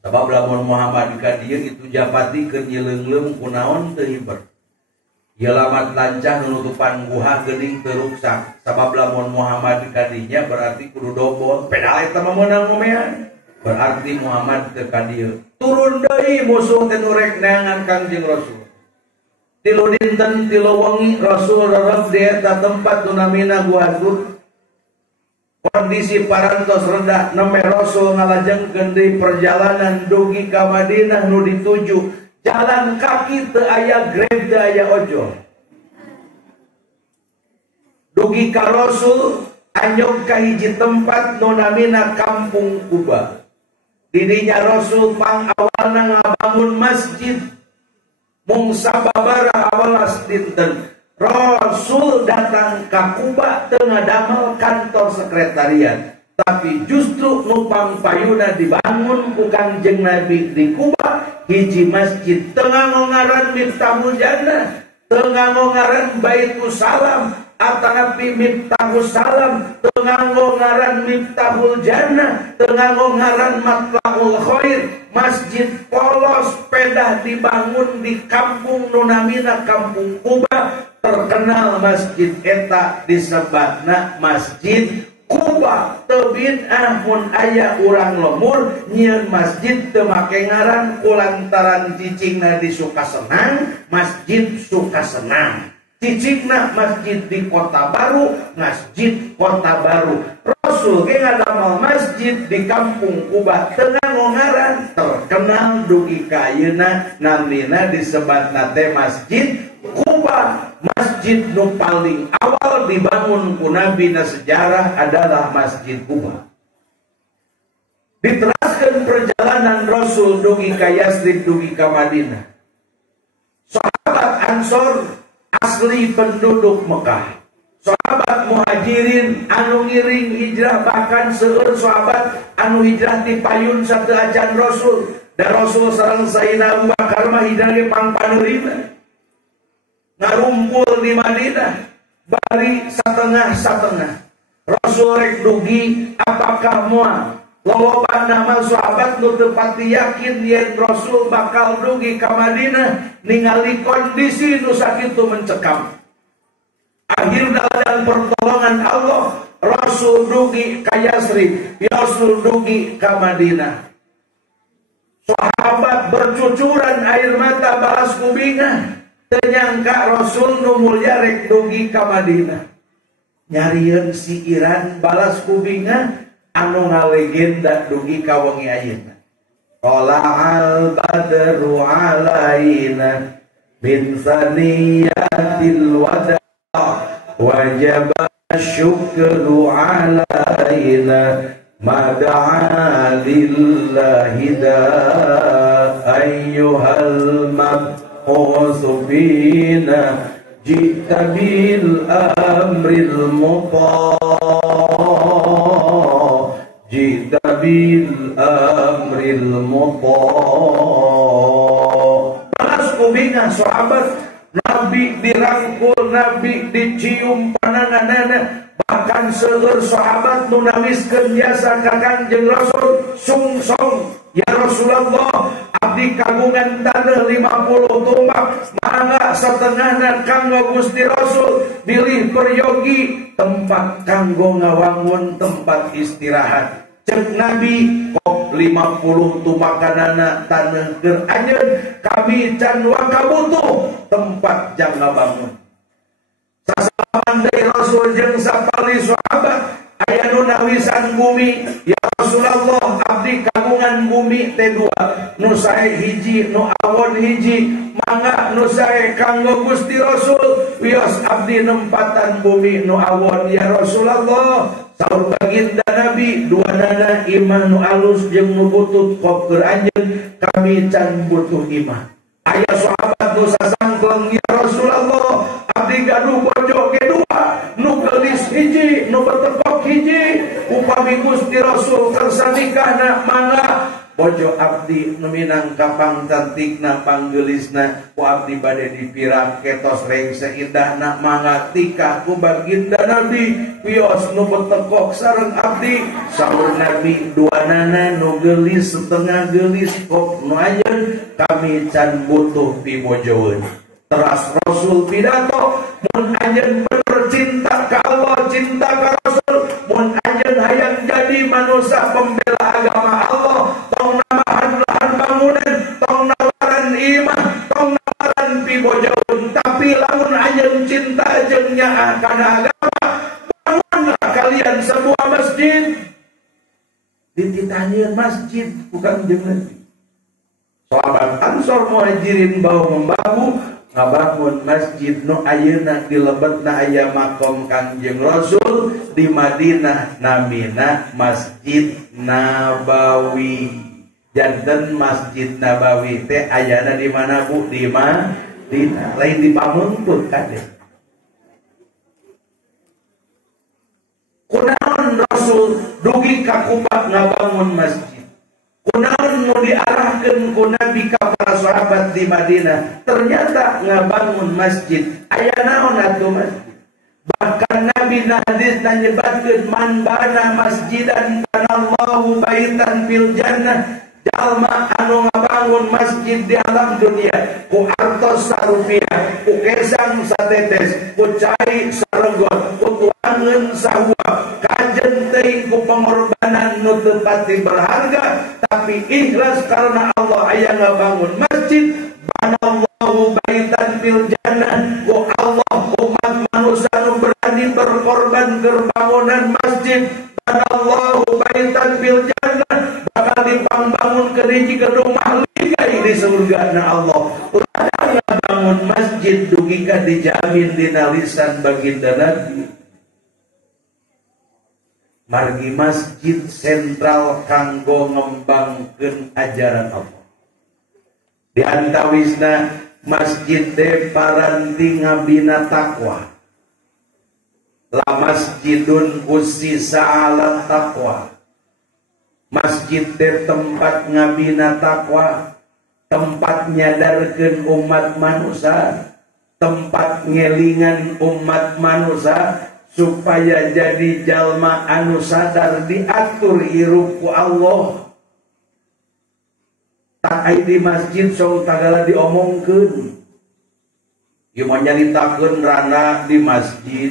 Sabab lamun Muhammad ka dieu itu japati keur nyeleungleum kunaon teu hiber. Ieu lamat lancah nutupan guha geuning teu ruksak. Sabab lamun Muhammad kadinya berarti kudu dobol. Pedal eta mah meunang momean. Berarti Muhammad teu ka dieu. Turun deui musuh teh nu rek neangan Kangjeng Rasul. Tilu dinten tilu wengi Rasul rerep di eta tempat nu namina Guha Dur. Kondisi parantos reda nembe Rasul ngalajengkeun deui perjalanan dugi ka Madinah nu dituju. Jalan kaki teu aya grab teu aya ojol. Dugi ka Rasul anyog ka hiji tempat nu namina Kampung Kuba. Didinya Rasul pangawalna ngabangun masjid. Mung sababaraha awalas dinten Rasul datang ka Kuba teu ngadamel kantor sekretariat. Tapi justru nupang payuna dibangun ku Kangjeng Nabi di Kuba hiji masjid tengah ngaran Miftahul Jannah, tengah ngaran Baitus Salam, atanapi Miftahus Salam, tengah ngaran Miftahul Jannah, tengah ngaran Matla'ul Khair. Masjid polos pedah dibangun di kampung nu namina Kampung Kuba. Terkenal masjid eta disebatna Masjid Kuba. Teu bid'ah mun aya urang lemur nyieun masjid teu make ngaran kulantaran cicingna di Sukasenang, Masjid Sukasenang. Cicingna masjid di Kota Baru, Masjid Kota Baru. Rasul ge ngadamel masjid di Kampung Kuba tengah ngaran terkenal dugi ka ayeuna namina disebatna teh Masjid Kuba. Masjid nu paling awal dibangun ku Nabi na sejarah adalah Masjid Kuba. Diteraskeun perjalanan Rasul dugi ka Yasrib dugi ka Madinah. Sahabat Ansor asli penduduk Mekah. Sahabat Muhajirin anu ngiring hijrah bahkan seueur sahabat anu hijrah ti payun sateu acan Rasul. Dan Rasul sareng Sayyidina Abu Bakar mah hijrah ge pangpaneurina. Ngarumpul di Madinah bari satengah-satengah. Rasul rek dugi apakah moal loloban nama sahabat nu teu pati yakin yen Rasul bakal dugi ka Madinah ningali kondisi nu sakitu mencekam. Akhirna dan pertolongan Allah Rasul dugi ka Yasrib, Rasul dugi ka Madinah. Sahabat bercucuran air mata balas kubingah. Ternyangka Rasul nu mulya rek dugi ka Madinah. Nyarieun si Iran balas kubingah anu ngalegenda dugi ka wengi ayeuna. Tala'al badru alaina min saniyatil wada wajaba syukru alaina mada'a lillahi da ayyuhal mab'usufina jita bil amril muta jita bil amril muta. Balas kubingan sahabat Nabi dirangkul, Nabi dicium pananganana. Bahkan seueur sahabat nu nawiskeun jasa ka Kangjeng Rasul sungsong, ya Rasulullah abdi kagungan taneuh 50 tumbak mangga satengahna kanggo Gusti Rasul bilih peryogi tempat kanggo ngawangun tempat istirahat. Cek Nabi kok 50 tumakanana taneuh keur anjeun kami can waka butuh tempat jangka bangun. Sasaman deui Rasul jeung sapali sahabat aya nu nawisan bumi, ya Rasulullah abdi kagungan bumi teh dua, nu sae hiji nu awon hiji, mangga nu sae kanggo Gusti Rasul wios abdi nempatan bumi nu awon ya Rasulullah. Saur baginda Nabi duanana imah nu alus jeung nu butut koker anjeun kami can butuh imah. Aya sahabat nu sasangkleng ya Rasulullah abdi gaduh bojo ge dua, nu geulis hiji nu betekok hiji, upami Gusti Rasul kersa nikahna mangga bojo abdi nu minang kapang cantikna panggeulisna ku abdi bade dipirang ketos reng seindahna mangga tikah ku baginda Nabi wios nu betekok sareng abdi. Saur Nabi duanana nu geulis setengah geulis kok nu ayeun kami can butuh pibojoeun. Teras Rasul pidato, mun anjeun bener cinta ka Allah, cinta ka Rasul, mun anjeun hayang jadi manusia pembela agama Allah, tong namahan lahan bangunan, tong nawaran imah, tong nawaran pibojoeun. Tapi lamun anjeun cinta jeung nyaah kana agama, bangunlah kalian sebuah masjid. Dititahnieun masjid bukan jeung Nabi. Sahabat Ansor Muhajirin bau membahu ngabangun masjid nu ayeuna di lebetna aya makom Kangjeng Rasul di Madinah namina Masjid Nabawi. Janten Masjid Nabawi teh ayana di mana Bu? Di Madinah, lain di Pamuntut kade. Kunaon Rasul dugi ka Kuba ngabangun masjid? Kunaon nu diarahkeun ku Nabi ka para sahabat di Madinah? Ternyata ngabangun masjid. Aya naon atuh masjid? Bahkan Nabi hadis nyebatkeun man bana masjidan kanallahu baitan fil jannah. Jalma anu ngabangun masjid di alam dunia ku artos sarupiah, ku kesang satetes, ku cai saregot, ku tuangeun sahuap, kajen teuing ku pengorbanan nu teu pati berharga, tapi ikhlas karena Allah aya ngabangun masjid. Banallahu baitan fil jannah, ku Allah umat manusia nu berani berkorban keur bangunan masjid. Banallahu baitan fil jannah, bakal dipangbangun ke hiji gedung mahligai di surga na Allah. Ulah ngabangun masjid dugi ka dijamin dina lisan baginda Nabi. Margi masjid sentral kanggo ngembangkeun ajaran Allah. Di antawisna masjid teh paranti ngabina takwa. La masjidun ussisa ala taqwa. Masjid teh tempat ngabina takwa, tempat nyadarkeun umat manusia, tempat ngelingan umat manusia supaya jadi jalma anu sadar diatur hirup ku Allah. Tak aya di masjid sok tagala diomongkeun. Ieu mah nyaritakeun rana di masjid,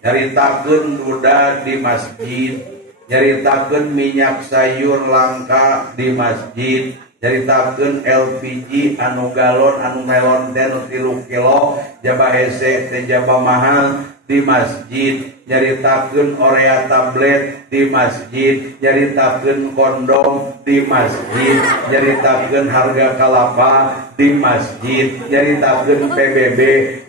nyaritakeun duda di masjid, nyaritakeun minyak sayur langka di masjid, nyaritakeun LPG anu galon anu melon teh 3 kilo, jaba hese teh jaba mahal di masjid, nyaritakeun Orea tablet di masjid, nyaritakeun kondom di masjid, nyaritakeun harga kalapa di masjid, nyaritakeun PBB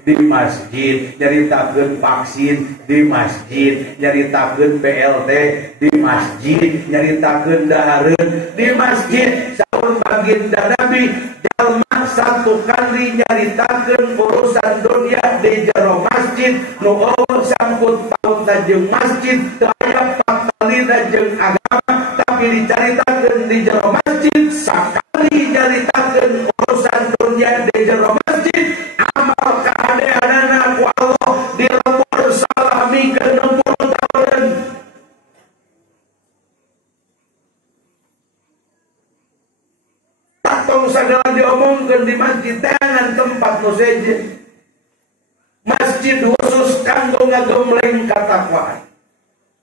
di masjid, nyaritakeun vaksin di masjid, nyaritakeun BLT di masjid, nyaritakeun dahareun di masjid. Saur baginda Nabi, jalma satu kali nyaritakeun urusan dunia di jero masjid, nu eueuh sangkut pautna jeung masjid, teu aya patalina jeung agama, tapi dicaritakeun di jero masjid. Sakali nyaritakeun urusan dunia di jero masjid, amal kahadeanana ku Allah dilebur salami ke 60 tahun. Tatong sagala diomongkeun di masjid, tangan tempat nu seje. Masjid khusus kanggo ngagemleng katakwaan.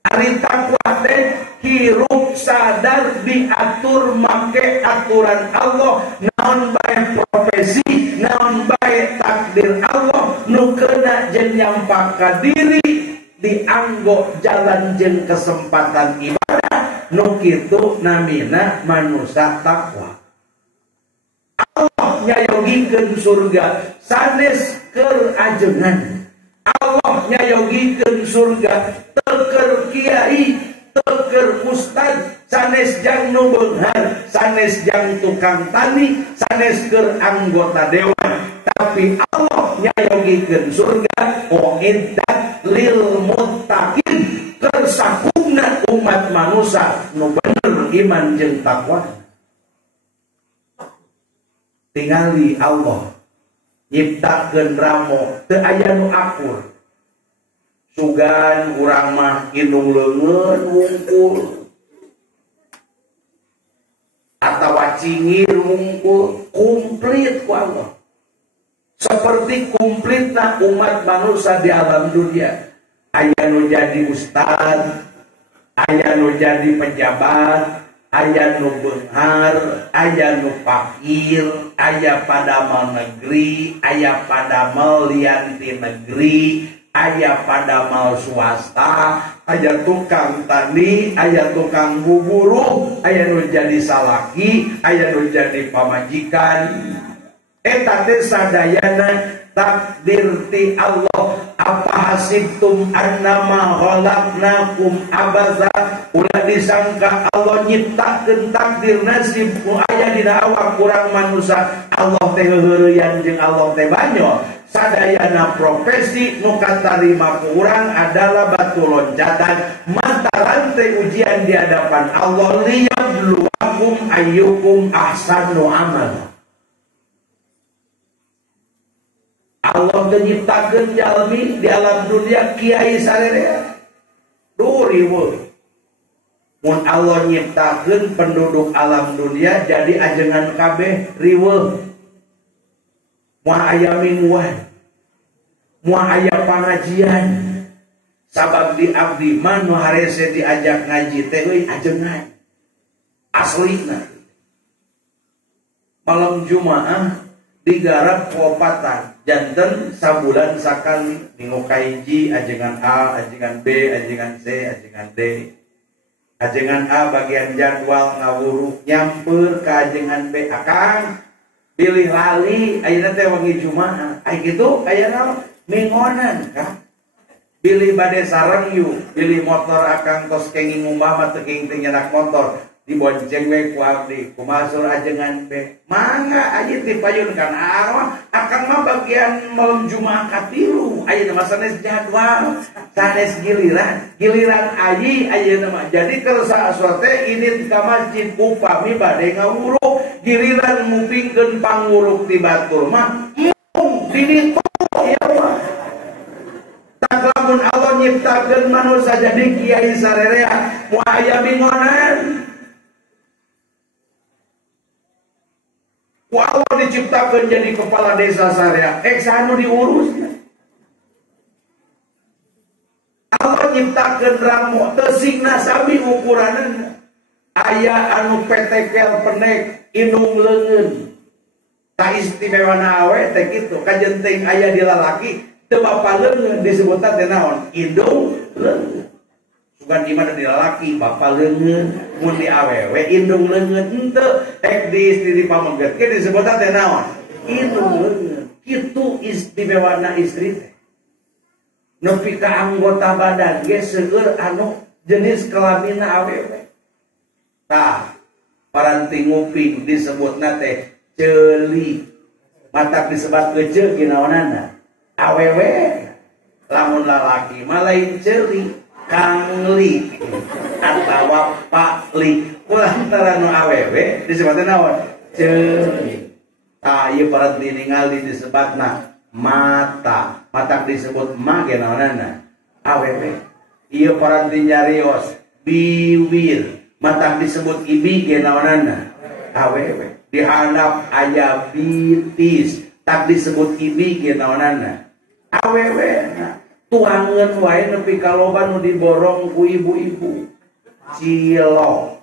Ari takwa teh hirup sadar diatur make aturan Allah, naon bae profesi, naon bae takdir Allah nu keuna jeung nyampak maka diri dianggo jalan jeung kesempatan ibadah nu kitu namina manusia takwa. Allah nyayogikeun surga sanes keur ajengan. Allah nyayogikeun surga teu keur kiai, teu keur ustad, sanes jang nu beunghar, sanes jang tukang tani, sanes keur anggota dewan. Tapi Allah nyayogikeun surga uiddat lil muttaqin, keur sakupna umat manusia nu bener iman jeung takwa. Tingali Allah nyiptakeun ramo teu aya nu akur. Sugan urang mah indung leungeun wungkul atawa cingir wungkul, komplit ku Allah. Seperti komplitna umat manusia di alam dunia. Aya nu jadi ustad, aya nu jadi pejabat, aya nu beunghar, aya nu fakir, aya padamal negeri, aya padamal lian ti negeri, aya padamal swasta, aya tukang tani, aya tukang buburu, aya nu jadi salaki, aya nu jadi pamajikan. Eta teh sadayana takdir ti Allah. Apa hasibtum annama khalaqnakum abaza, ulah disangka Allah nyiptakeun takdir nasib nu aya dina awak urang manusia Allah teh heureuyan jeung Allah teh banyo. Sadayana profesi nu katarima ku urang adalah batu loncatan mata rantai ujian di hadapan Allah, liyabluwakum ayyukum ahsanu amala. Allah menciptakan jalmi di alam dunia kiai sarerea duh riweuh. Mun Allah nyiptakeun penduduk alam dunia jadi ajengan kabeh riweuh. Moal aya mingguan, moal aya pangajian. Sabab di abdi mah nu harese diajak ngaji teh euy ajengan aslina. Malam Jumaah digarap kuopatan janten sabulan sakali, minggu kahiji ajengan A, ajengan B, ajengan C, ajengan D. Ajengan A bagian jadwal ngawuru nyamper ke ajengan B, akang pilih lali ayeuna teh wangi Jumaah. Ai kitu ayeuna mingonan ka. Pilih bade sareng yu, pilih motor akang tos kenging ngumbah mah teu kenging teu nyenak motor. Dibonceng we ku abdi kumasur ajengan B, mangga aja dipayun kan arwah akan mah bagian malam Jumaah katilu ayeuna mah sanes jadwal sanes giliran ayi ayeuna mah jadi keur saaswa teh ini ka masjid upami bade ngawuru giliran ngupingkeun panguruk ti batur mah dinitu ya mah. Tak lamun Allah nyiptakeun manusia jadi kiai sarerea moal aya bingonan. Ku Allah diciptakan jadi kepala desa sarea, anu diurus. Allah nyiptakan ramu, tesingna sami ukuranana. Aya anu petekel penek, indung leungeun. Tak istimewana awe teh kitu, kajenting aya di lalaki, teu bapa leungeun disebutna teh naon? Indung leungeun. Bukan di mana di lalaki bapak leungeun, mun di awewe indung leungeun henteu ek di istri pamengget ge disebutna teh naon? Indung leungeun. Kitu istimewana istri teh. Nepi ka anggota badan ge seueur anu jenis kelaminna awewe. Tah, paranti nguping disebutna teh ceuli. Matak disebat keceu ginaonana? Awewe. Lamun lalaki mah lain ceuli. Kangli atawa pakli kulantara nu awewe disebutna naon? Ceuli. Tah ieu paranti ningali disebutna mata. Mata disebut ma ge naonana? Awewe. Ieu paranti nyarios biwir. Mata disebut ibi ge naonana? Awewe. Di handap aya bitis. Tak disebut ibi ge naonana? Awewe. Tuangan wae nepi kaloba nu diborong ku ibu-ibu. Cilok,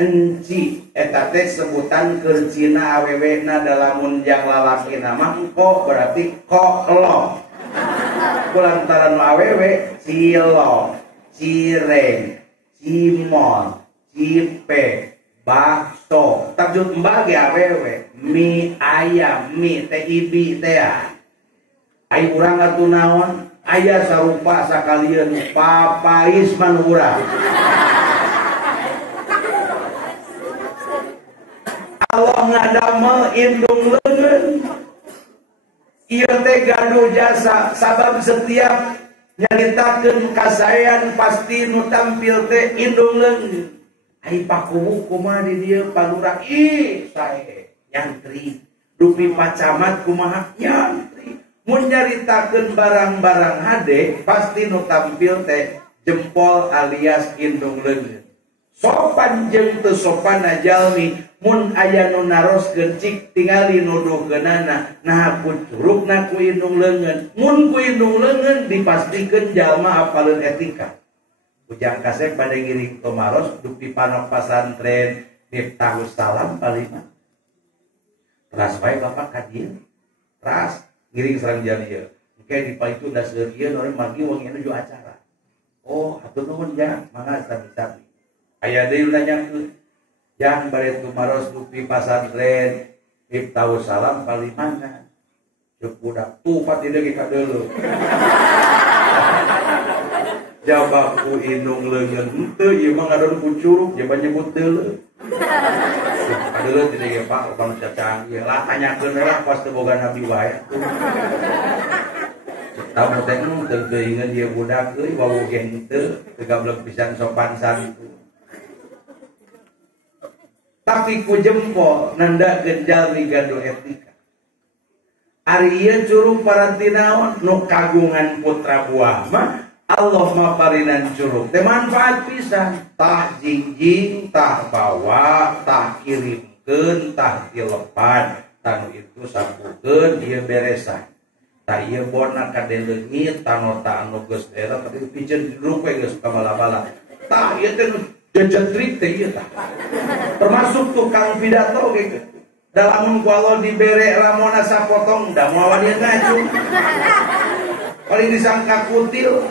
enci, eta teh sebutan keur cina awewena dalam munjang lalaki nama engko berarti kolok. kulantaran awewe cilok, cireng, cimol, cipe, bakso, takjub mbage awewe, mie ayam, mie teh ibi teh. Ai urang atuh naon? Aya sarupa sakalian papais man urang. Allah ngadamel indung leungeun. Ieu teh gaduh jasa sabab setiap nyaritakeun kasayan pasti nu tampil teh indung leungeun. Ai pakumu kumaha di dieu palurah ih sae nyantri. Dupi pacamat kumaha nyantri. Mun nyaritakeun barang-barang hade pasti nu tampil teh jempol alias indung leungeun. Sopan jeung teu sopanna jalmi mun aya nu naroskeun cik tingali nuduhkeunana nah ku curugna ku indung leungeun. Mun ku indung leungeun dipastikeun jalma apaleun etika. Ujang kasep bade ngiring tomaros dupi panok pasantren Miftahus Salam palima. Ras bae bapak ka dieu. Ras ngiring sareng jan ieu. Engke di paitu da seueur ieu noreng magi wangi nuju acara. Oh, atuh nuhun jang, mangga sabi-sabi. Aya deui nanyakeun. Jang bare tumaros dupi pasantren Miftahus Salam palimana. Ceuk budak tupat di deui ka deuleu. Jabak ku indung leungeun henteu ieu mah ngadon ku curug jaba nyebut deuleu. Adeuleu ti deui Pak upang cacang ieu lah tanyakeun lah pas teu boga nabi wae. Tahu teh nu teu ingeun ieu budak euy wawoge henteu teu gablek pisan sopan santun. Tapi ku jempol nandakeun jalmi gaduh etika. Ari ieu curug paranti naon nu kagungan putra buah mah Allah maparinan curug teh manfaat pisan. Tah jingjing, tah bawa, tah kirimkeun, tah dilepan. Tanu itu sapukeun ieu beresan. Tah ieu bona kade leungit tanota anu geus beres tapi pijeun duduk we geus kamala-bala. Tah ieu teh jejentrik teh ieu tah. Termasuk tukang pidato ge. Dalam ku Allah dibere ramona sapotong da moal dia ngaju. Paling disangka kutil.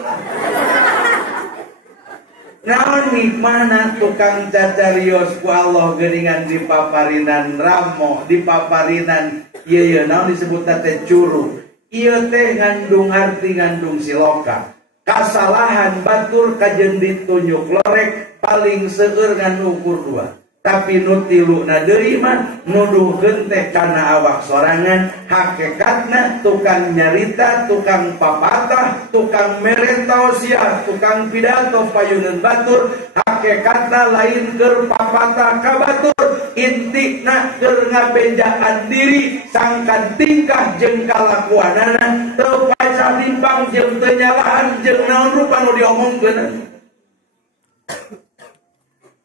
Naon nikmana tukang cacarios ku Allah geuningan di paparinan ramo, di paparinan ieu naon disebutna teh curug. Ieu teh ngandung arti ngandung siloka. Kasalahan batur kajeun ditunjuk lorek paling seueur ngan ukur dua. Tapi nu tiluna deui mah nuduhkeun teh kana awak sorangan, hakikatna tukang nyarita, tukang papatah, tukang merentos ya, tukang pidato payuneun batur, hakikatna lain keur papatah ka batur, intina keur ngabejaan diri, sangkan tingkah jeung kalakuanana teu paca limpang jeung teu nyalahan jeung naon rupa nu diomongkeun.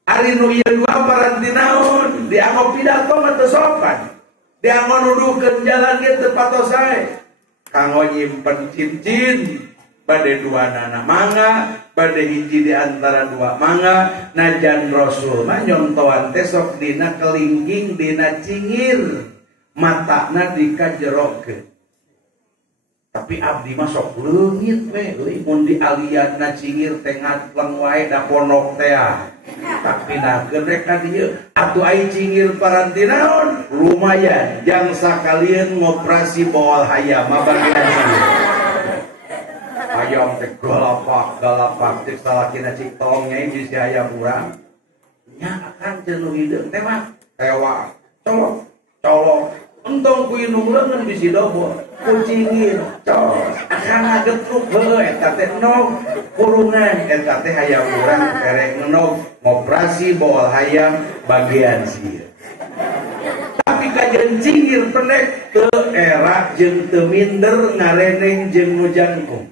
Ari nu ieu dua paranti naon dianggo pidato mah teu sopan, dianggo nuduhkeun jalan ge teu patos sae. Kanggo nyimpen cincin bade duanana mangga, bade hiji di antara dua mangga. Najan Rasul mah nyontoan teh sok dina kelingking dina cingir, matana dikajerokeun. Tapi abdi mah sok leungit we euy mun di alianna cingir teh ngatleng wae da pondok teh. Tapi nakeun rek ka dieu atuh ai cingir paranti naon lumayan jang sakalian ngoperasi boal hayam bagian cingir. Hayam teh galapak teh salakina cik tong nyai bisi hayam urang. Nya akan jeung hideung teh mah tewa colok entong ku indung leungeun bisi dobol. Kucingin, cos, akan ngagetruk heueuh eta teh nog kurungan eta teh hayam urang terek nog ngoperasi boal hayam bagian sieun. Tapi kajeun cingir pendek teu era jeung teu minder ngareneng jeung nu jangkung.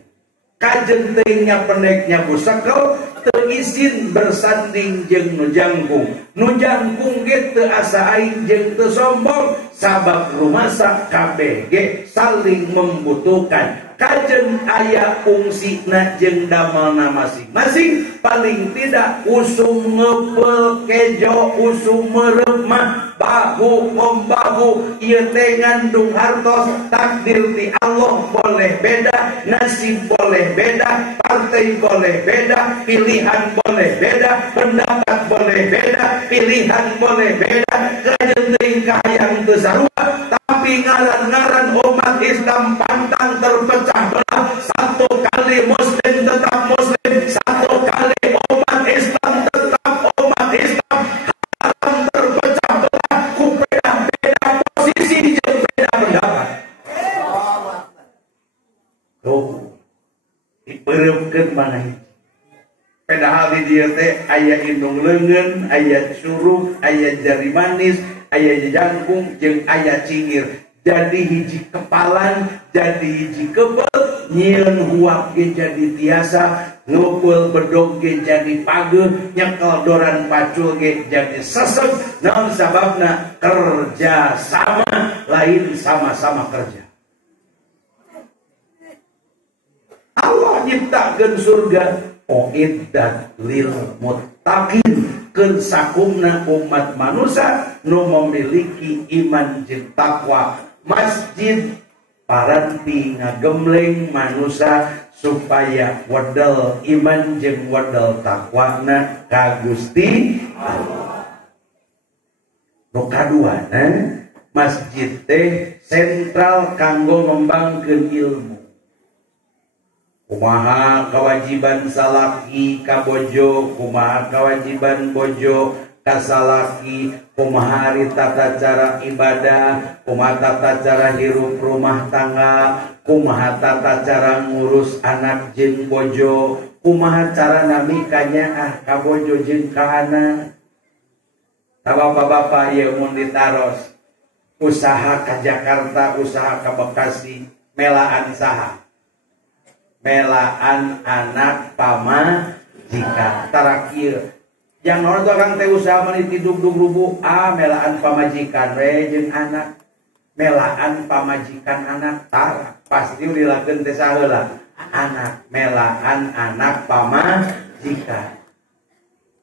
Kajeun teuingnya pendeknya busakel teu izin bersanding jeung nu jangkung. Nu jangkung ge teu asa aing jeung teu sombong sabab rumasa KBG saling membutuhkan. kajeng aya fungsina jeung damelna masing-masing. Paling tidak usum ngepel kejo usum meremah bahu membahu ieu teh ngandung hartos. Takdir ti Allah boleh beda, nasib boleh beda, partai boleh beda, pilihan boleh beda, pendapat boleh beda, pilihan boleh beda, kajeng teuing kahayang teu sarua. Tapi ngaran-ngaran umat Islam pantang terpecah belah. Satu kali Muslim tetap Muslim, satu kali umat Islam tetap umat Islam. Haram terpecah belah ku beda-beda posisi jeung beda pendapat. Tuh, dipereupkeun mana hiji. Padahal di dieu teh aya indung leungeun, aya curug, aya jari manis, aya jangkung jeung aya cingir. Jadi hiji kepalan, jadi hiji kebel, nyieun huak ge jadi tiasa, ngeupeul bedog ge jadi pageuh, nyekel doran pacul ge jadi seseg. Naon sababna? Kerja sama, lain sama-sama kerja. Allah nyiptakeun surga uiddat lil muttaqin, keun sakumna umat manusia nu memiliki iman jeung takwa. Masjid paranti ngagemleng manusia supaya wedel iman jeung wedel takwana ka Gusti Allah. Nu kaduana, masjid teh sentral kanggo ngembangkeun ilmu. Kumaha kewajiban salaki ka bojo, kumaha kewajiban bojo ka salaki, kumaha ari tata cara ibadah, kumaha tata cara hirup rumah tangga, kumaha tata cara ngurus anak jeung bojo, kumaha cara namikanya ka bojo jeung ka anak. Bapak-bapak ieu mun ditaros usaha ka Jakarta, usaha ka Bekasi, melaan saha? Melaan anak pamajikan. Terakhir yang nonton tukang teh usaha meniti dug-dug rubuh, melaan pamajikan we jeung anak. Melaan pamajikan anak tara pasti dilakeun teh saheula anak. Melaan anak pamajikan.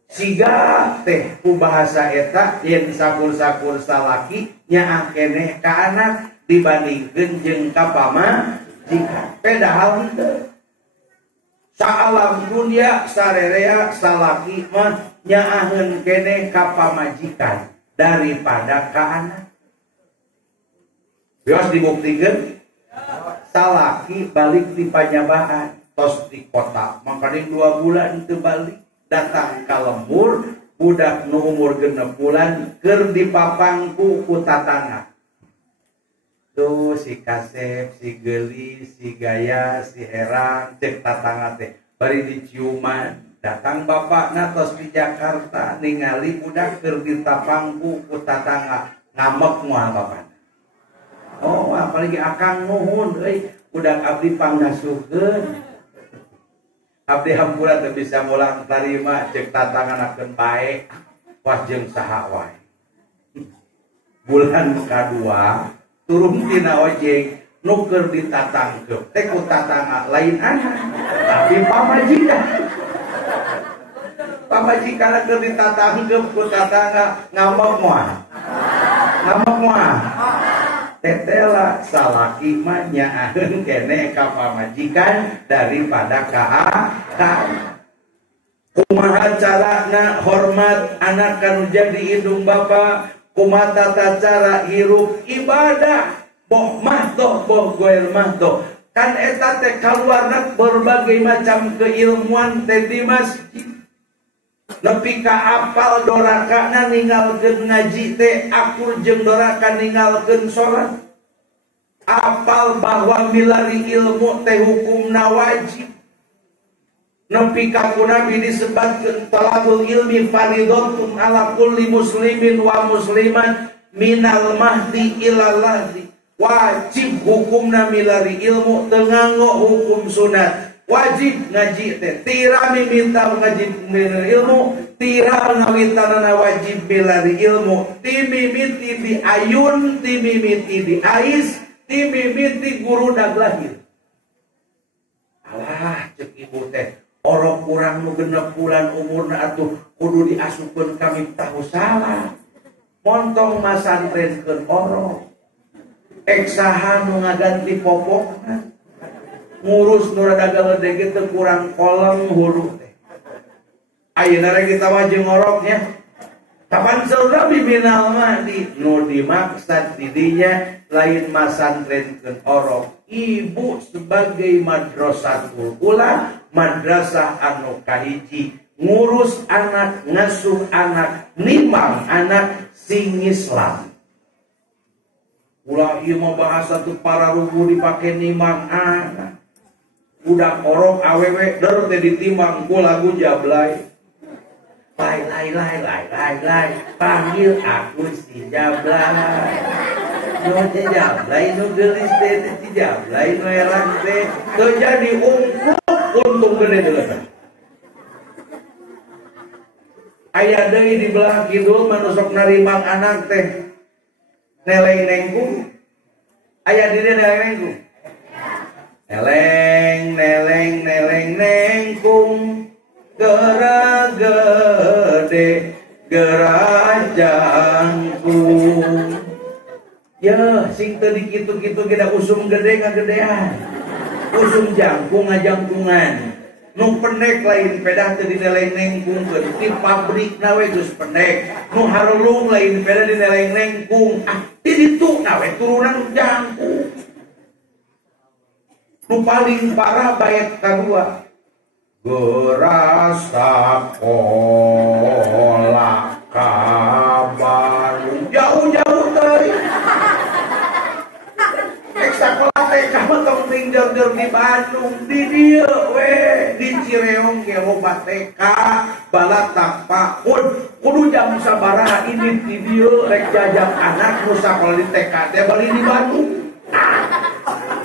Siga teh ku bahasa eta yen sakur-sakur salaki nyaah keneh ka anak dibandingkeun jeung ka pamajikan. Padahal henteu. Saalam dunia sarerea salaki mah nyaaheun keneh ka pamajikan daripada ka anak. Bios dibuktikan salaki balik di panyabaan tos di kota makanya 2 bulan teu balik, datang ka lembur budak nu umur 6 bulan keur dipapangku ku tatangga. Tuh si Kasep, si Geli, si Gaya, si Herang, cek tatangga teh bari diciuman. Datang bapakna tos di Jakarta ningali budak keur ditapangku ku tatangga, ngamek moal bapakna. Oh, apalagi akang nuhun euy, budak abdi pangasuhkeun. Abdi hampura teu bisa mulang tarima cek tatanganakeun bae, wah jeung saha wae. Bulan kadua turun tina ojek nuker ditatangkep teh ku tatangga lain anak tapi pamajikan. Pamajikan keur ditatangkep ku tatangga ngamok moal tetela salaki mah nyaaheun keneh ka pamajikan daripada ka anak. Kumaha carana hormat anak kanu jadi indung bapa, kumaha tata cara hirup ibadah, boh mahdoh boh goel mahdoh. Kan eta teh kaluarna berbagai macam keilmuan teh di masjid. Nepi ka apal dorakana ninggalkeun ngaji teh akur jeung doraka ninggalkeun salat. Apal bahwa milari ilmu teh hukumna wajib. Nepi ka Nabi disebutkeun talabul ilmi faridatun ala kulli muslimin wa musliman minal mahdi ilal lahdi. Wajib hukumna milari ilmu teu nganggo hukum sunat. Wajib ngaji teh tira miminta ngaji ilmu, tira ngawitanana wajib milari ilmu, ti mimiti di ayun, ti mimiti di ais, ti mimiti guru dag lahir. alah cek ibu teh orok kurang nu 6 bulan umurna atuh kudu diasukeun kami tahu salah montong masantrenkeun orok eksaha nu ngaganti popokna ngurus nu rada galedege teu kurang kolem hulu teh ayeuna rek kita mah jeung oroknya kapan saudara bimbinal mah di nu dimaksud didinya lain masantrenkeun orok ibu sebagai madrasatul ula madrasah anu kahiji ngurus anak ngasuh anak nimbang anak sing Islam ulah ieu mah bahasa teu para rugu dipake nimbang anak budak orok awewe der teh ditimbang ku lagu jablay lai panggil aku si jablay no jablay no gelis teh si jablay no elang teh teu jadi ungkuk untung gede deuleut aya deui di belah kidul manusok narimbang anak teh neleng nengkung aya di dieu neleng nengkung neleng nengkung gera gede gerajangkung ya sing teu dikitu-kitu kita usum gede ngagedean usum jangkung ngajangkungan nu pendek lain pedah teu dineleng nengkungkeun di pabrikna we geus pendek nu harulung lain pedah dineleng nengkung di ditu na we turunan jangkung nu paling parah bait kadua gerasa kolak kabar jauh-jauh teh sekolah TK tong tinggal di Bandung di dieu we di Cireung ge loba TK bala tanpa kudu jam sabaraha ini di dieu rek jajak anak nu sakola di TK teh bali di Bandung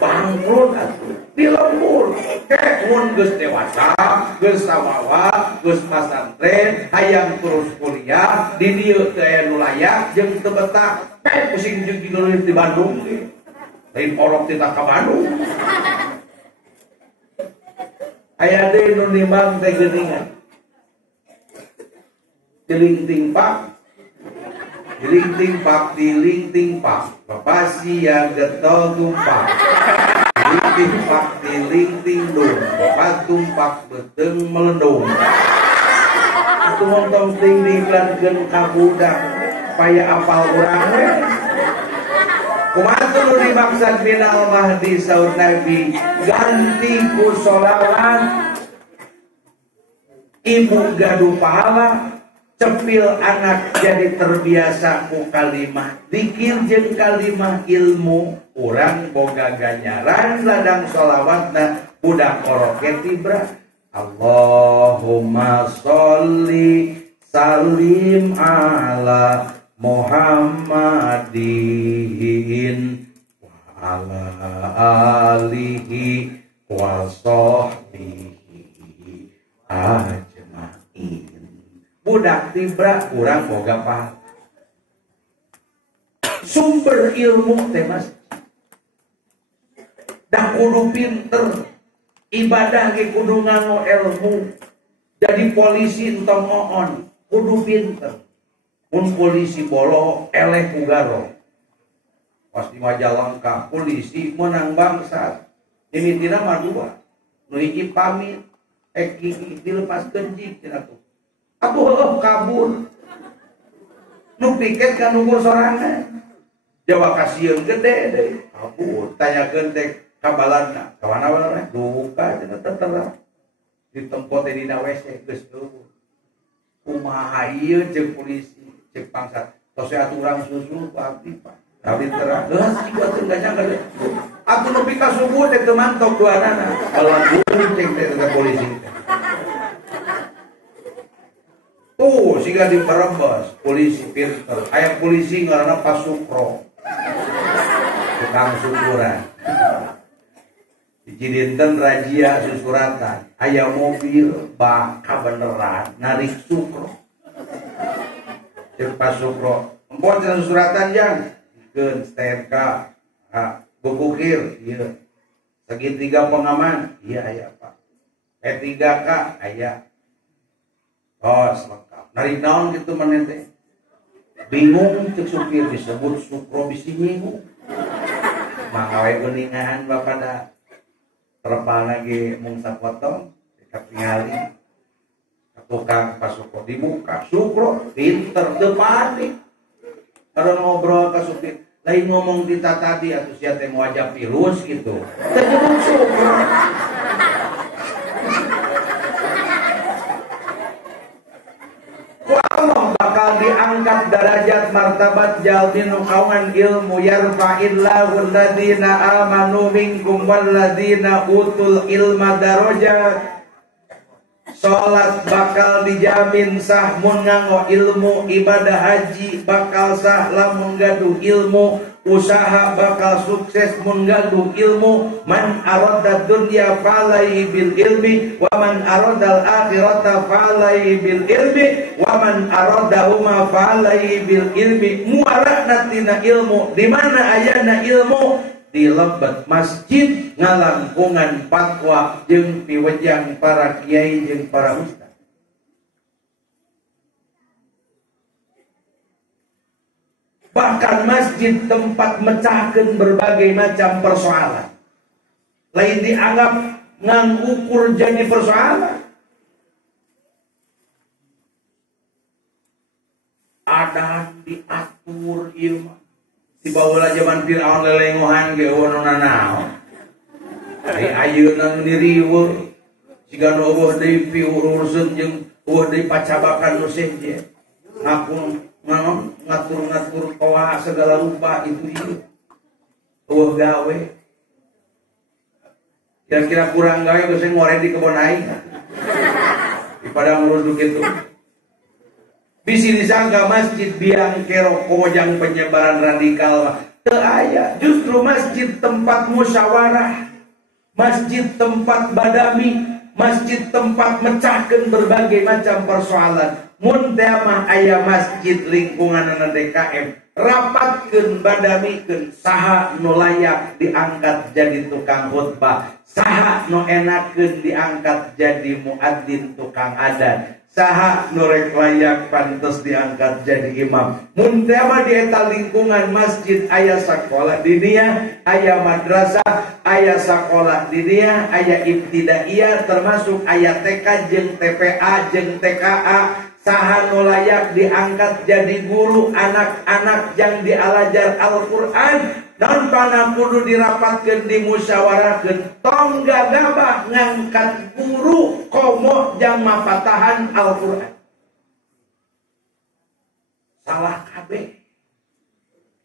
bangkrut atuh di lembur kek mun geus dewasa geus sawawa geus pasantren hayang terus kuliah di dieu teu aya nu layak jeung teu betah kek pusing jeung di Bandung ge lain orok kita ke Bandung aya deui nu nimbang teh geuningan tiling ting pak papasia getol tumpak tiling ting dong bapak tumpak beteung melendung atuh montong ting diiklankeun ka budak supaya apal urang we kumaha nu dimaksud minal mahdi saur Nabi ganti ku sholawat ibu gaduh pahala cepil anak jadi terbiasa ku kalimah zikir jeung kalimah ilmu urang boga ganjaran ladang sholawatna budak oroke tibra Allahumma sholli salim ala Muhammadin wa ala alihi wa sahbihi ajmain budak tibra urang boga pahala sumber ilmu teh mas dah kudu pinter ibadah ge kudu nganggo ilmu jadi polisi entong ngoon kudu pinter mun polisi bolo eleh kugaro pas di Majalengka polisi menang bangsa dimitina mah dua nu hiji pamit eki dilepaskeun jik cenah tuh atuh kabur nu piket ka nunggu sorangan jawa kasieun gede deui kabur tanyakeun teh kabalanna ka mana we duka cenah tetera ditempo teh dina WC geus eueuh kumaha ieu jeung polisi cek pangsat tos aturan susu abdi Pak abdi terang geus ieu teh nyangka atuh nepi ka subuh teh teu mantok duanana kalau gunceng teh polisi tuh siga di Brebes polisi pinter aya polisi ngaranna Pak Sukro tukang syukuran di dinten razia susuratan aya mobil bak kabeneran narik Sukro cek Pak Sukro empon cenah susuratan jang dikeun STNK bukukir ieu segitiga pengaman iya aya Pak P3K aya tos lengkap nari naon gitu maneh teh bingung cek supir disebut sukro bisi minggu manggawe geuningan bapada terpal lagi mung sapotong katingali tukang pasukro dibuka sukro pinter teu panik kada ngobrol ka supir lain ngomong kita tadi atuh sia teh wajah virus gitu teh nyebut sukro. Allah bakal diangkat derajat martabat jalmi nu kaungan ilmu yarfa'illahu alladziina aamanu minkum walladziina utul ilma darajat. Salat bakal dijamin sah mun nganggo ilmu, ibadah haji bakal sah lamun gaduh ilmu, usaha bakal sukses mun gaduh ilmu. Man arada dunya falai bil ilmi wa man aradal akhirata falai bil ilmi wa man aradahuma falai bil ilmi. Muarana tina ilmu, di mana ayana ilmu? Di lebat masjid ngalangkungan fatwa jeung piwejang para kiai jeung para ustaz. Bahkan masjid tempat mecahkeun berbagai macam persoalan. Lain dianggap ngangukur jadi persoalan. Ada diatur ilmu. Di bawah zaman Fir'aun lelengohan ge eueuh naon. Ai ayeuna niriweuh siga nu eueuh deui piuruskeun jeung eueuh deui pacabakan nu seje. Ngapun ngatur-ngatur koa segala rupa itu ieu. Eueuh gawe. Kira-kira kurang gawe geus ngore di kebon aing. Di padang lurus kitu. Bisi disangka masjid biang kerok kojang penyebaran radikal teu aya. Justru masjid tempat musyawarah, masjid tempat badami, masjid tempat mecahkeun berbagai macam persoalan. Mun teh mah aya masjid lingkunganna DKM, rapatkeun badamikeun saha nu layak diangkat jadi tukang khutbah, saha nu enakeun diangkat jadi muadzin tukang adzan, saha nu rek layak pantes diangkat jadi imam. Mun teh mah di eta lingkungan masjid aya sakola dinia, aya madrasah, aya sakola dinia, aya ibtidaiyah termasuk aya TK jeung TPA jeung TKA. Saha nu layak diangkat jadi guru anak-anak yang dialajar Al-Qur'an. Dan pana kudu dirapatkeun dimusyawarahkeun tong gagabah ngangkat guru komo jang mapatahan Al-Qur'an. Salah kabeh.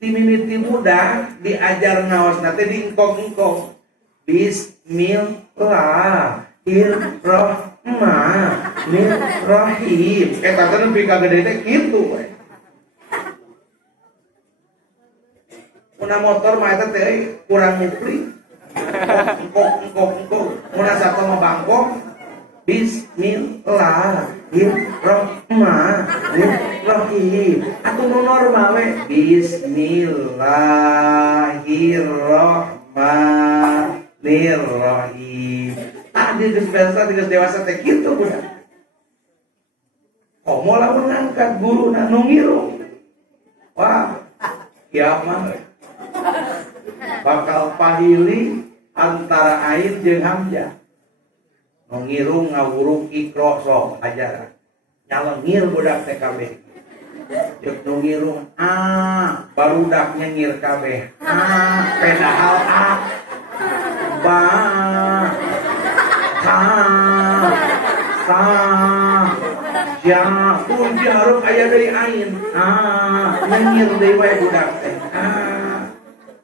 Ti mimiti budak diajar naosna teh diengkong-engkong. Bismillahirrahmanirrahim. Eta teh nepi ka gede teh kitu we. Muna motor mah eta teh kurang mupli. Engkong. Muna sato mah bangkok. Bismillahirrahmanirrahim. Atuh nu normal we. Bismillahirrahmanirrahim. Tadi geus dewasa teh kitu budak. Komo lamun ngangkat guru na nu ngiru. Wah, kiamat. Bakal pahili antara ain jeung hamzah. Nu ngiru ngawuruk ikro sok ajaran. Nyalengir budak teh kabeh. Jeung nu ngiru barudak nyengir kabeh. Pedahal ba ya pun diharap aya dari ain nyengir deui wae budak teh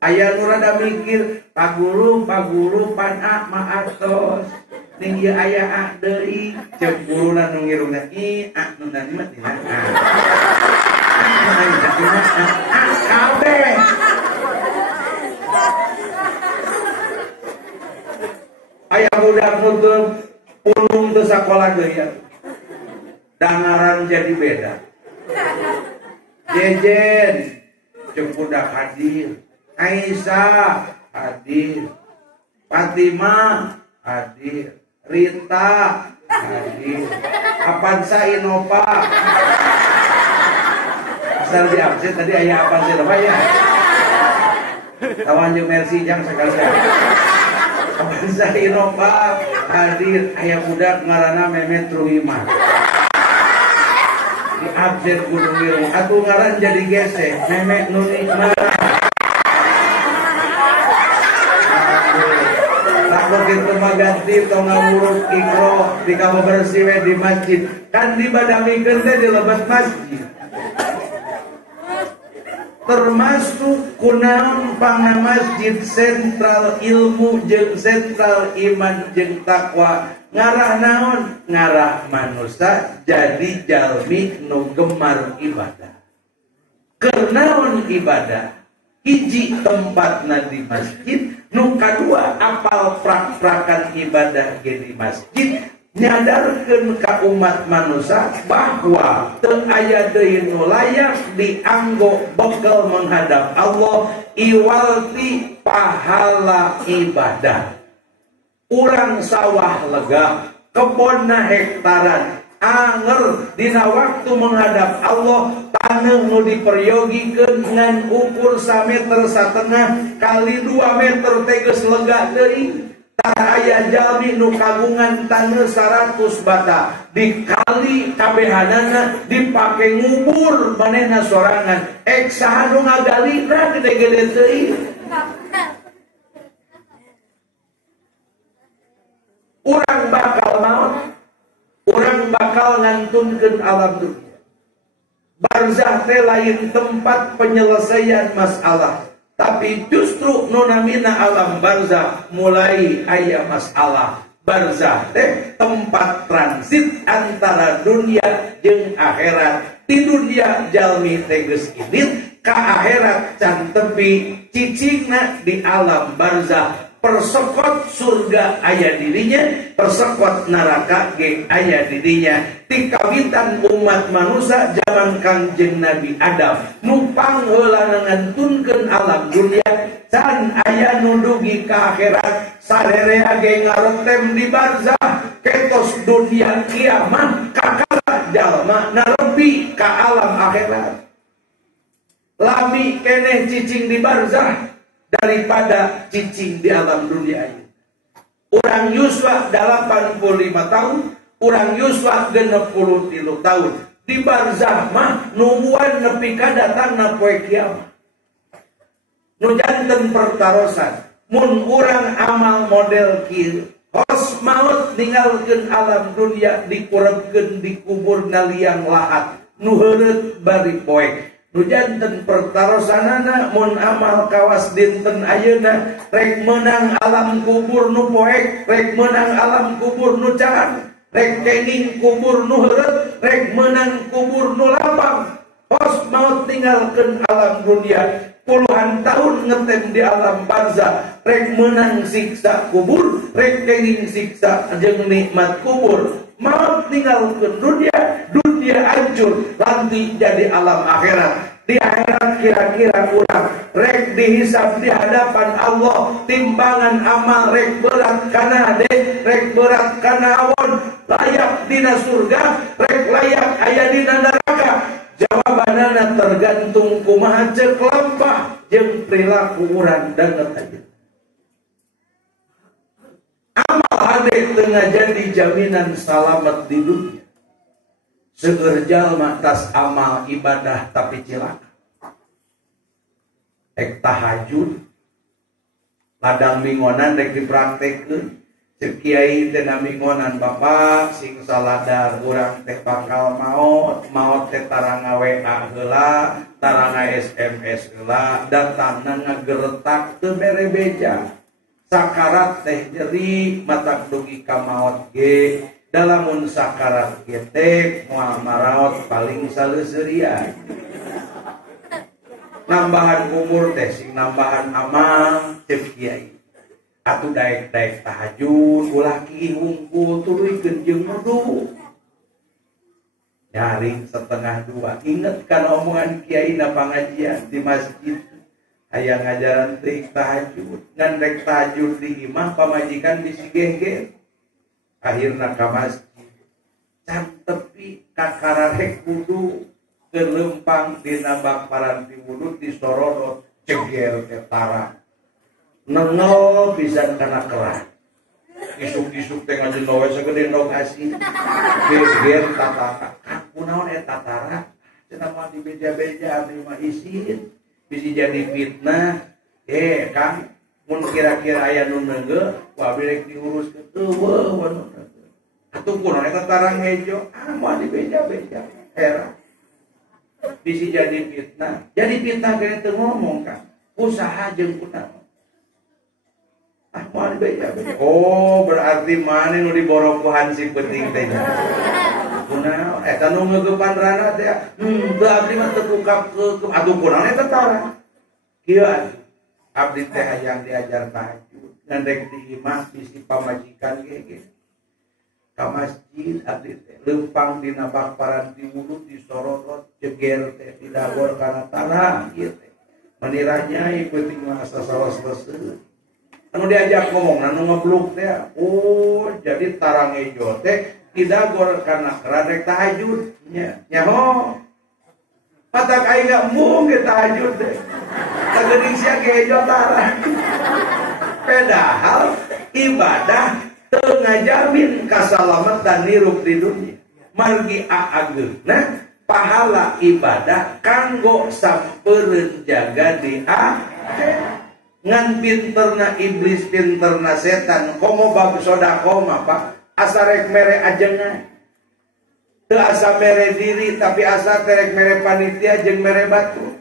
aya nu rada mikir paguru pan maatos ning ieu aya deui ceuk guruna nu ngirungna nu nani mah tina kabeh aya budak nutup ulung teu sakola deui dangaran jadi beda. Jejen jeung budak hadir, Aisyah hadir, Fatimah hadir, Rita hadir. Apaan sa Inova? Asal di absen tadi ayah apaan sa Inova ya? Tawan jeung Mercy jang sekalian. Apaan sa Inova hadir. Ayah budak ngaranna Memet Ruhimah. Di absen gunung ilmu. Atuh ngaran jadi gesek Memet Nunikmah. Begitu maganti tong ngurut ikro di kamar bersih di masjid kan dibadamikeun teh di lebat masjid termasuk kunaon pangna masjid sentral ilmu jeung sentral iman jeung takwa ngarah naon ngarah manusia jadi jalmi nu gemar ibadah kenaon ibadah hiji tempatna di masjid nu kadua apal prak-prakan ibadah di masjid nyadarkeun ka umat manusia bahwa teu aya deui nu layak dianggo bekel menghadap Allah iwalti pahala ibadah. Urang sawah lega, kebonna hektaran, anger dina waktu menghadap Allah taneuh nu diperyogikeun ngan ukur 1,5 meter kali 2 meter teh geus lega deui. Tah aya jalmi nu kagungan taneuh 100 bata dikali kabehanana dipake ngubur manehna sorangan. Saha nu ngagalina gede-gede teuing. Urang bakal maot, urang bakal ngantunkeun alam dunia. Barzah teh lain tempat penyelesaian masalah, tapi justru nonamina alam barzah mulai aya masalah. Barzah teh tempat transit antara dunia jeung akhirat. Di dunia jalmi teh geus idin, ka akhirat can tepi cicingna di alam barzah. Persekot surga aya dirinya, persekot neraka ge aya dirinya. Tikawitan umat manusia zaman Kangjeng Nabi Adam numpang heula ngantunkeun alam dunia can aya nu dugi ka akhirat sarerea ge ngaretem di barzah ketos dunia kiamat kakara jalma narepi ka alam akhirat. Lami keneh cicing di barzah daripada cicing di alam dunia ini. Orang yuswa 85 tahun, orang yuswa 63 tahun. Di barzah mah nungguan nepi ka datangna poe kiamat. Nu janten pertarosan, mun urang amal model kieu, hos maut ninggalkeun alam dunia dikurebkeun dikubur na liang lahat, nu heureut bari poek. Nu janten pertarosanana mun amal kawas dinten ayeuna rek meunang alam kubur nu poek, rek meunang alam kubur nu cahan, rek kenging kubur nu heureut, rek meunang kubur nu lapang. Hos maut tinggalkeun alam dunia puluhan tahun ngetem di alam barzah, rek meunang siksa kubur, rek kenging siksa jeung nikmat kubur. Maut tinggalkeun dunia hancur lanti jadi alam akhirat. Di akhirat kira-kira urang rek dihisab di hadapan Allah timbangan amal rek berat kana hade, rek berat kana awon, layak dina surga, rek layak aya dina neraka. Jawabanana tergantung kumaha ceuk lampah jeung perilaku urang danget aja. Amal hade teu ngajadi jaminan salamet di dunia. Seueur jalma tas amal ibadah tapi cilaka. Ek tahajud ladang mingonan rek dipraktekkeun. Ceuk kiai teh mingonan bapak sing saladar urang teh bakal maot teh taranga WA heula, taranga SMS heula, datangna ngageretak teu mere beja. Sakarat teh nyeri matak dugi ka maot ge. Dalamun sakarat getek moal maraot paling saleuseurian. Nambahan umur teh sing nambahan amal ceuk kiai. Atuh daek-daek tahajud ulah ki hungkul turuykeun jeung wudu. Nyaring 1:30. Inget kana omongan kiai na pangajian di masjid. Aya ngajaran teh tahajud. Ngan rek tahajud di imah pamajikan bisi geger. akhirna ka masjid can tepi kakararek kudu kelempang dina bakaran ti wudu disorodot ceger ketara nengol pisan kana keran isuk-isuk teh ngajeun we sagede ndog asin geger tatara kunaon eta tatara cenah mah dibeja-beja abdi mah isin bisi jadi fitnah kan mun kira-kira aya nu neungge wa rek diurus ke teu nu atuh kunaon eta tarang hejo mah dibeja-beja era bisi jadi fitnah kene teu ngomong kan usaha jeung kunaon mah dibeja-beja oh berarti mana nu diborong ku hansip penting teh kunaon eta nu ngeugepan rana teh teu abdi mah teu kukap atuh kunaon eta tarang kieu abdi teh hayang diajar tahajud ngan rek diimah bisi pamajikan ge ka masjid abdi teh leumpang dina bakaran ti wudu disorot jeger teh didagor kana tanah ieu teh manirahnya penting mah asa sawas selesai anu diajak ngomong anu ngebluk teh oh jadi tarang ejo teh didagor kana keran rek tahajud nya nyaho patak aing gak mung ge tahajud teh tageuning sia ge ejo tarang padahal ibadah teu ngajamin kasalamatan nirup di dunia margi aageuna pahala ibadah kanggo sampeureun jaga di akhirat ngan pinterna iblis pinterna setan komo bab sodako mah Pak asa rek mere ajengan teu asa mere diri tapi asa terek mere panitia jeung mere batu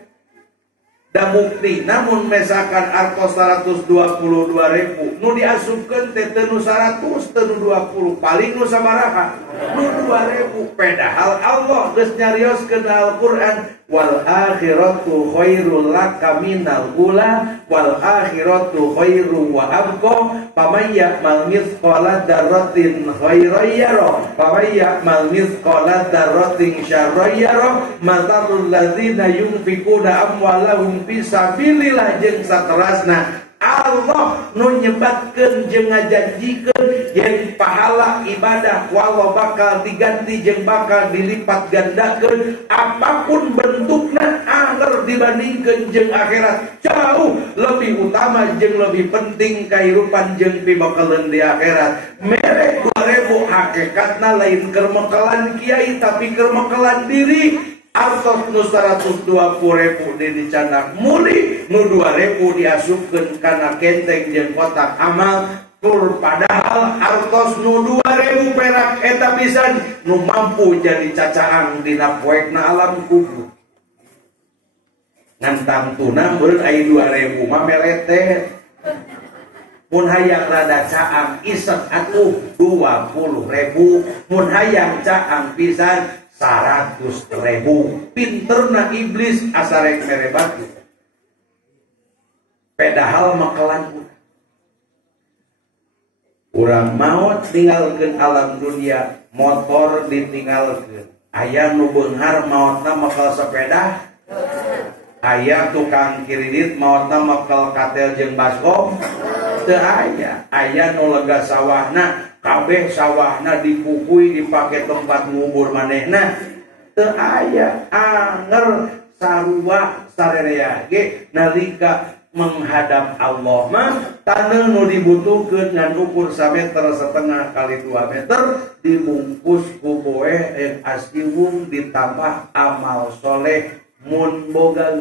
da bukti namun misalkan artos 122.000 nu diasupkeun teh teu nu 100 teu nu 20 paling nu sabaraha nu 2.000 padahal Allah geus nyarioskeun Al-Qur'an wal akhiratu khairul laka minal ula wal akhiratu khairu wa abqa faman ya'mal mithqala dzarratin khairan yara faman ya'mal mithqala dzarratin syarran yara mathalul ladzina yunfiquna amwalahum fi sabilillah jeung saterasna Allah nu nyebatkeun jeung ngajanjikeun yen pahala ibadah wallah bakal diganti jeung bakal dilipat gandakeun apapun bentukna anger dibandingkeun jeung akhirat jauh lebih utama jeung lebih penting kahirupan jeung pibakaleun di akhirat mere 2000 hakikatna lain keur mekelan kiai tapi keur mekelan diri artos nu 120.000 dicandak muli nu 2.000 diasupkeun kana kenteng jeung kotak amal tur padahal artos nu 2.000 perak eta pisan nu mampu jadi cacaang dina poekna alam kubur ngan tangtuna meureun aya 2.000 mah meletet mun hayang rada caang isek atuh 20.000 mun hayang caang pisan 100.000 pinterna iblis asarek mere batu padahal makelan urang maot tinggalkeun alam dunia motor ditinggalkeun aya nu beunghar maotna makel sepeda aya tukang kredit maotna makel katel jeung baskom teu aya nu lega sawahna kabeh sawahna dipupui dipake tempat ngubur manehna teu aya anger sarua sarerea ge nalika menghadap Allah mah taneuh nu dibutuhkeun ngan ukur 1,5 meter kali 2 meter dibungkus ku boe asiwung ditambah amal soleh mun boga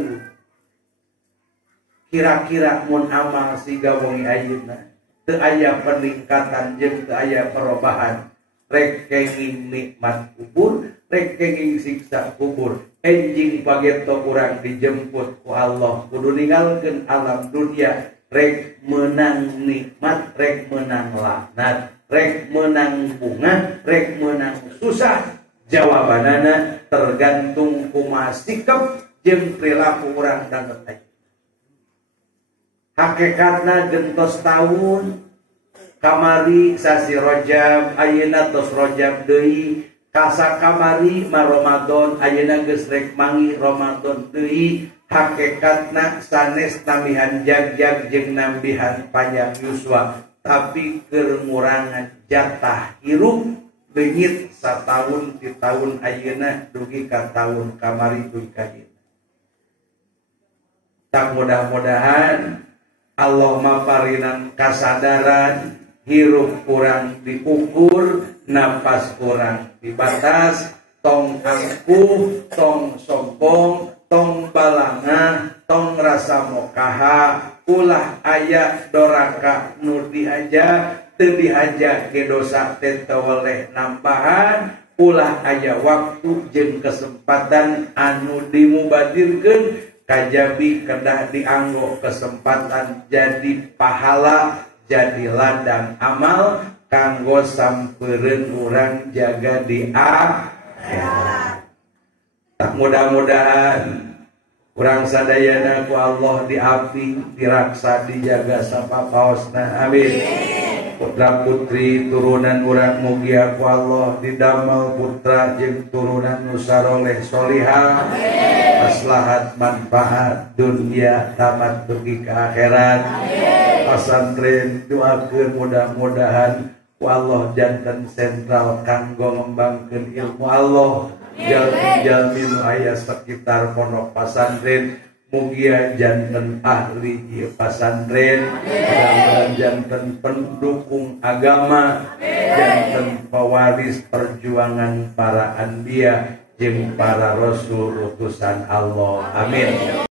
kira-kira mun amal siga wengi ayeuna teu aya peningkatan jeung teu aya perubahan rek kenging nikmat kubur rek kenging siksa kubur enjing pageto urang dijemput ku Allah kudu ninggalkeun alam dunia rek menang nikmat rek menang laknat rek menang bunga rek menang susah jawabanana tergantung kumaha sikap jeung perilaku urang danget aja hakikatna gentos tahun kamari sasi Rajab ayeuna tos Rajab deui kasa kamari ma Ramadan ayeuna geus rek mangi Ramadan deui hakikatna sanes namihan jagjag jeung nambihan panjang yuswa tapi kerengurangan jatah hirup leungit satahun di tahun ayeuna dugi ka tahun kamari dugi ka ieu. Tak mudah-mudahan Allah maparinan kasadaran hirup kurang diukur, napas kurang dibatas, tong angkuh, tong sombong, tong balangah, tong rasa mokaha, ulah aya doraka nu diaja, teu diaja ge dosa teu oleh nambahan, ulah aya waktu jeung kesempatan anu dimubadirkeun kajabi kedah dianggo kesempatan jadi pahala, jadi ladang amal kanggo sampeureun urang jaga di akhirat. Tak mudah-mudahan urang sadayana ku Allah diapi, diraksa, dijaga sapapaosna. Amin. Putra putri turunan urang mugia ku Allah didamel putra jeung turunan nu saroleh solihah. Maslahat manfaat dunia tamat dugi ke akhirat. Pesantren doakeun mudah-mudahan ku Allah janten sentral kanggo ngembangkeun ilmu Allah. Jalmi nu aya sekitar pondok pesantren mugia janten ahli ieu pesantren, mudah-mudahan janten pendukung agama, janten pewaris perjuangan para anbiya jeung para rasul utusan Allah. Amin.